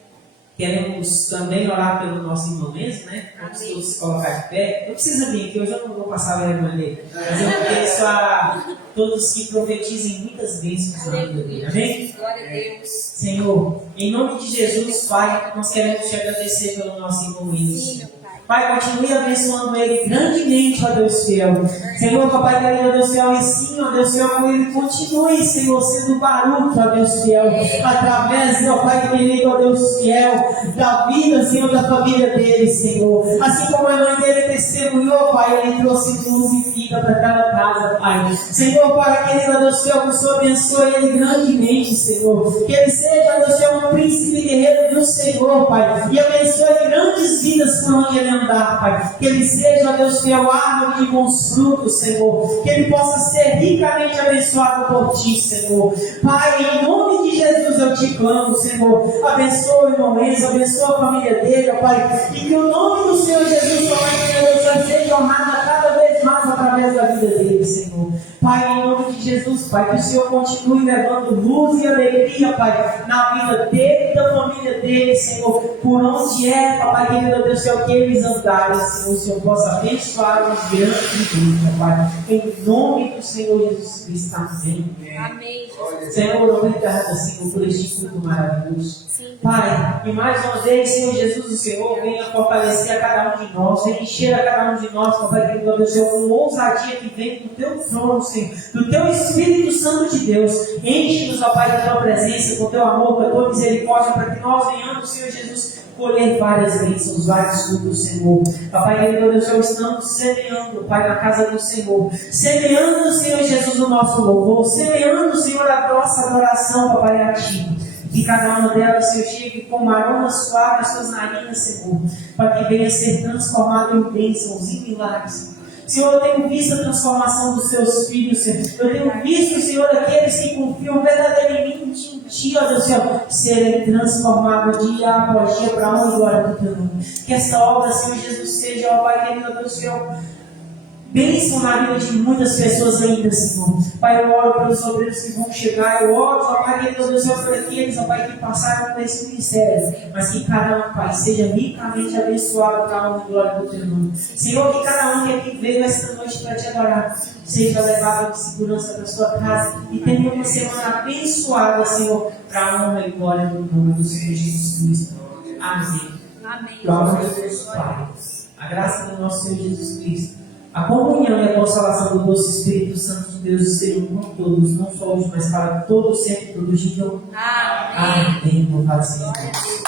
Queremos também orar pelo nosso irmão Enzo, né? Vamos Amém. todos colocar de pé. Não precisa vir aqui, hoje eu não vou passar vergonha dele. Mas eu peço a todos que profetizem muitas bênçãos na vida dele. Amém? Glória a Deus. Senhor, em nome de Jesus, Pai, nós queremos te agradecer pelo nosso irmão Enzo. Sim, meu Pai. Pai, continue abençoando ele grandemente, ó Deus fiel. Senhor, Papai querido, ó Deus fiel, ensina, ó Deus fiel, que ele continue, Senhor, sendo barulho, ó Deus fiel, através, ó Pai querido, ó Deus fiel, da vida, Senhor, da família dele, Senhor. Assim como a mãe dele testemunhou, Pai, ele trouxe luz e vida para cada casa, Pai. Senhor, Pai querido, ó Deus fiel, que o Senhor abençoe ele grandemente, Senhor. Que ele seja, ó Deus fiel, um príncipe guerreiro do Senhor, Pai. E abençoe grandes vidas por onde ele andar, Pai. Que ele seja, ó Deus fiel, árvore de bons frutos, Senhor. Que ele possa ser ricamente abençoado por Ti, Senhor. Pai, em nome de Jesus eu te clamo, Senhor. Abençoe o irmão Enzo, abençoe a família dele, ó Pai. E que o nome do Senhor Jesus, ó Pai, seja honrado cada vez mais através da vida dele, Senhor. Pai, em nome de Jesus, Pai, que o Senhor continue levando luz e alegria, Pai, na vida dele e da família dele, Senhor. Por onde é, Papai querido, Deus, que eles andarem, Senhor, o Senhor possa abençoar os grandes igrejas, Pai. Em nome do Senhor Jesus Cristo, amém. Amém, Jesus. Senhor, obrigado, Senhor, por este culto maravilhoso. Sim. Pai, e mais uma vez, Senhor Jesus, o Senhor venha fortalecer a cada um de nós, venha encher a cada um de nós, Papai querido, Deus, Senhor, com ousadia que vem do Teu trono, Senhor, do Teu Espírito Santo de Deus. Enche-nos, ó Pai, da Tua presença, com Teu amor, com a Tua misericórdia, para que nós venhamos, Senhor Jesus, colher várias bênçãos, vários frutos, Senhor. Papai querido, Deus, Senhor, estamos semeando, Pai, na casa do Senhor, semeando, Senhor Jesus, o nosso louvor, semeando, Senhor, a nossa adoração, Papai, a Ti. Que cada uma delas, Senhor, chegue com um aroma suave às Suas narinas, Senhor, para que venha ser transformado em bênçãos e milagres. Senhor, eu tenho visto a transformação dos Seus filhos, Senhor. Eu tenho visto, Senhor, aqueles que confiam verdadeiramente em Ti, ó Deus, Senhor, serem transformados dia após dia para a honra e glória do Teu nome. Que essa obra, Senhor Jesus, seja, ó Pai querido, ó Deus, Senhor, bênção na vida de muitas pessoas ainda, Senhor. Pai, eu oro pelos obreiros que vão chegar, eu oro, ó Pai querido, Deus, Senhor, por aqueles, ó Pai, que passaram por esse ministério, mas que cada um, Pai, seja ricamente abençoado para a honra e glória do Teu nome. Senhor, que cada um que aqui veio esta noite para Te adorar, seja levado de segurança para a sua casa e tenha uma semana abençoada, Senhor, para a honra e glória do nome do Senhor Jesus Cristo. Amém. Amém. Glória a Deus, Pai. A graça do nosso Senhor Jesus Cristo, a comunhão e a consolação do doce Espírito Santo de Deus estejam com todos, não só hoje, mas para todos sempre, todo dia. Amém. Amém. Louvado seja Glória a Deus. Deus.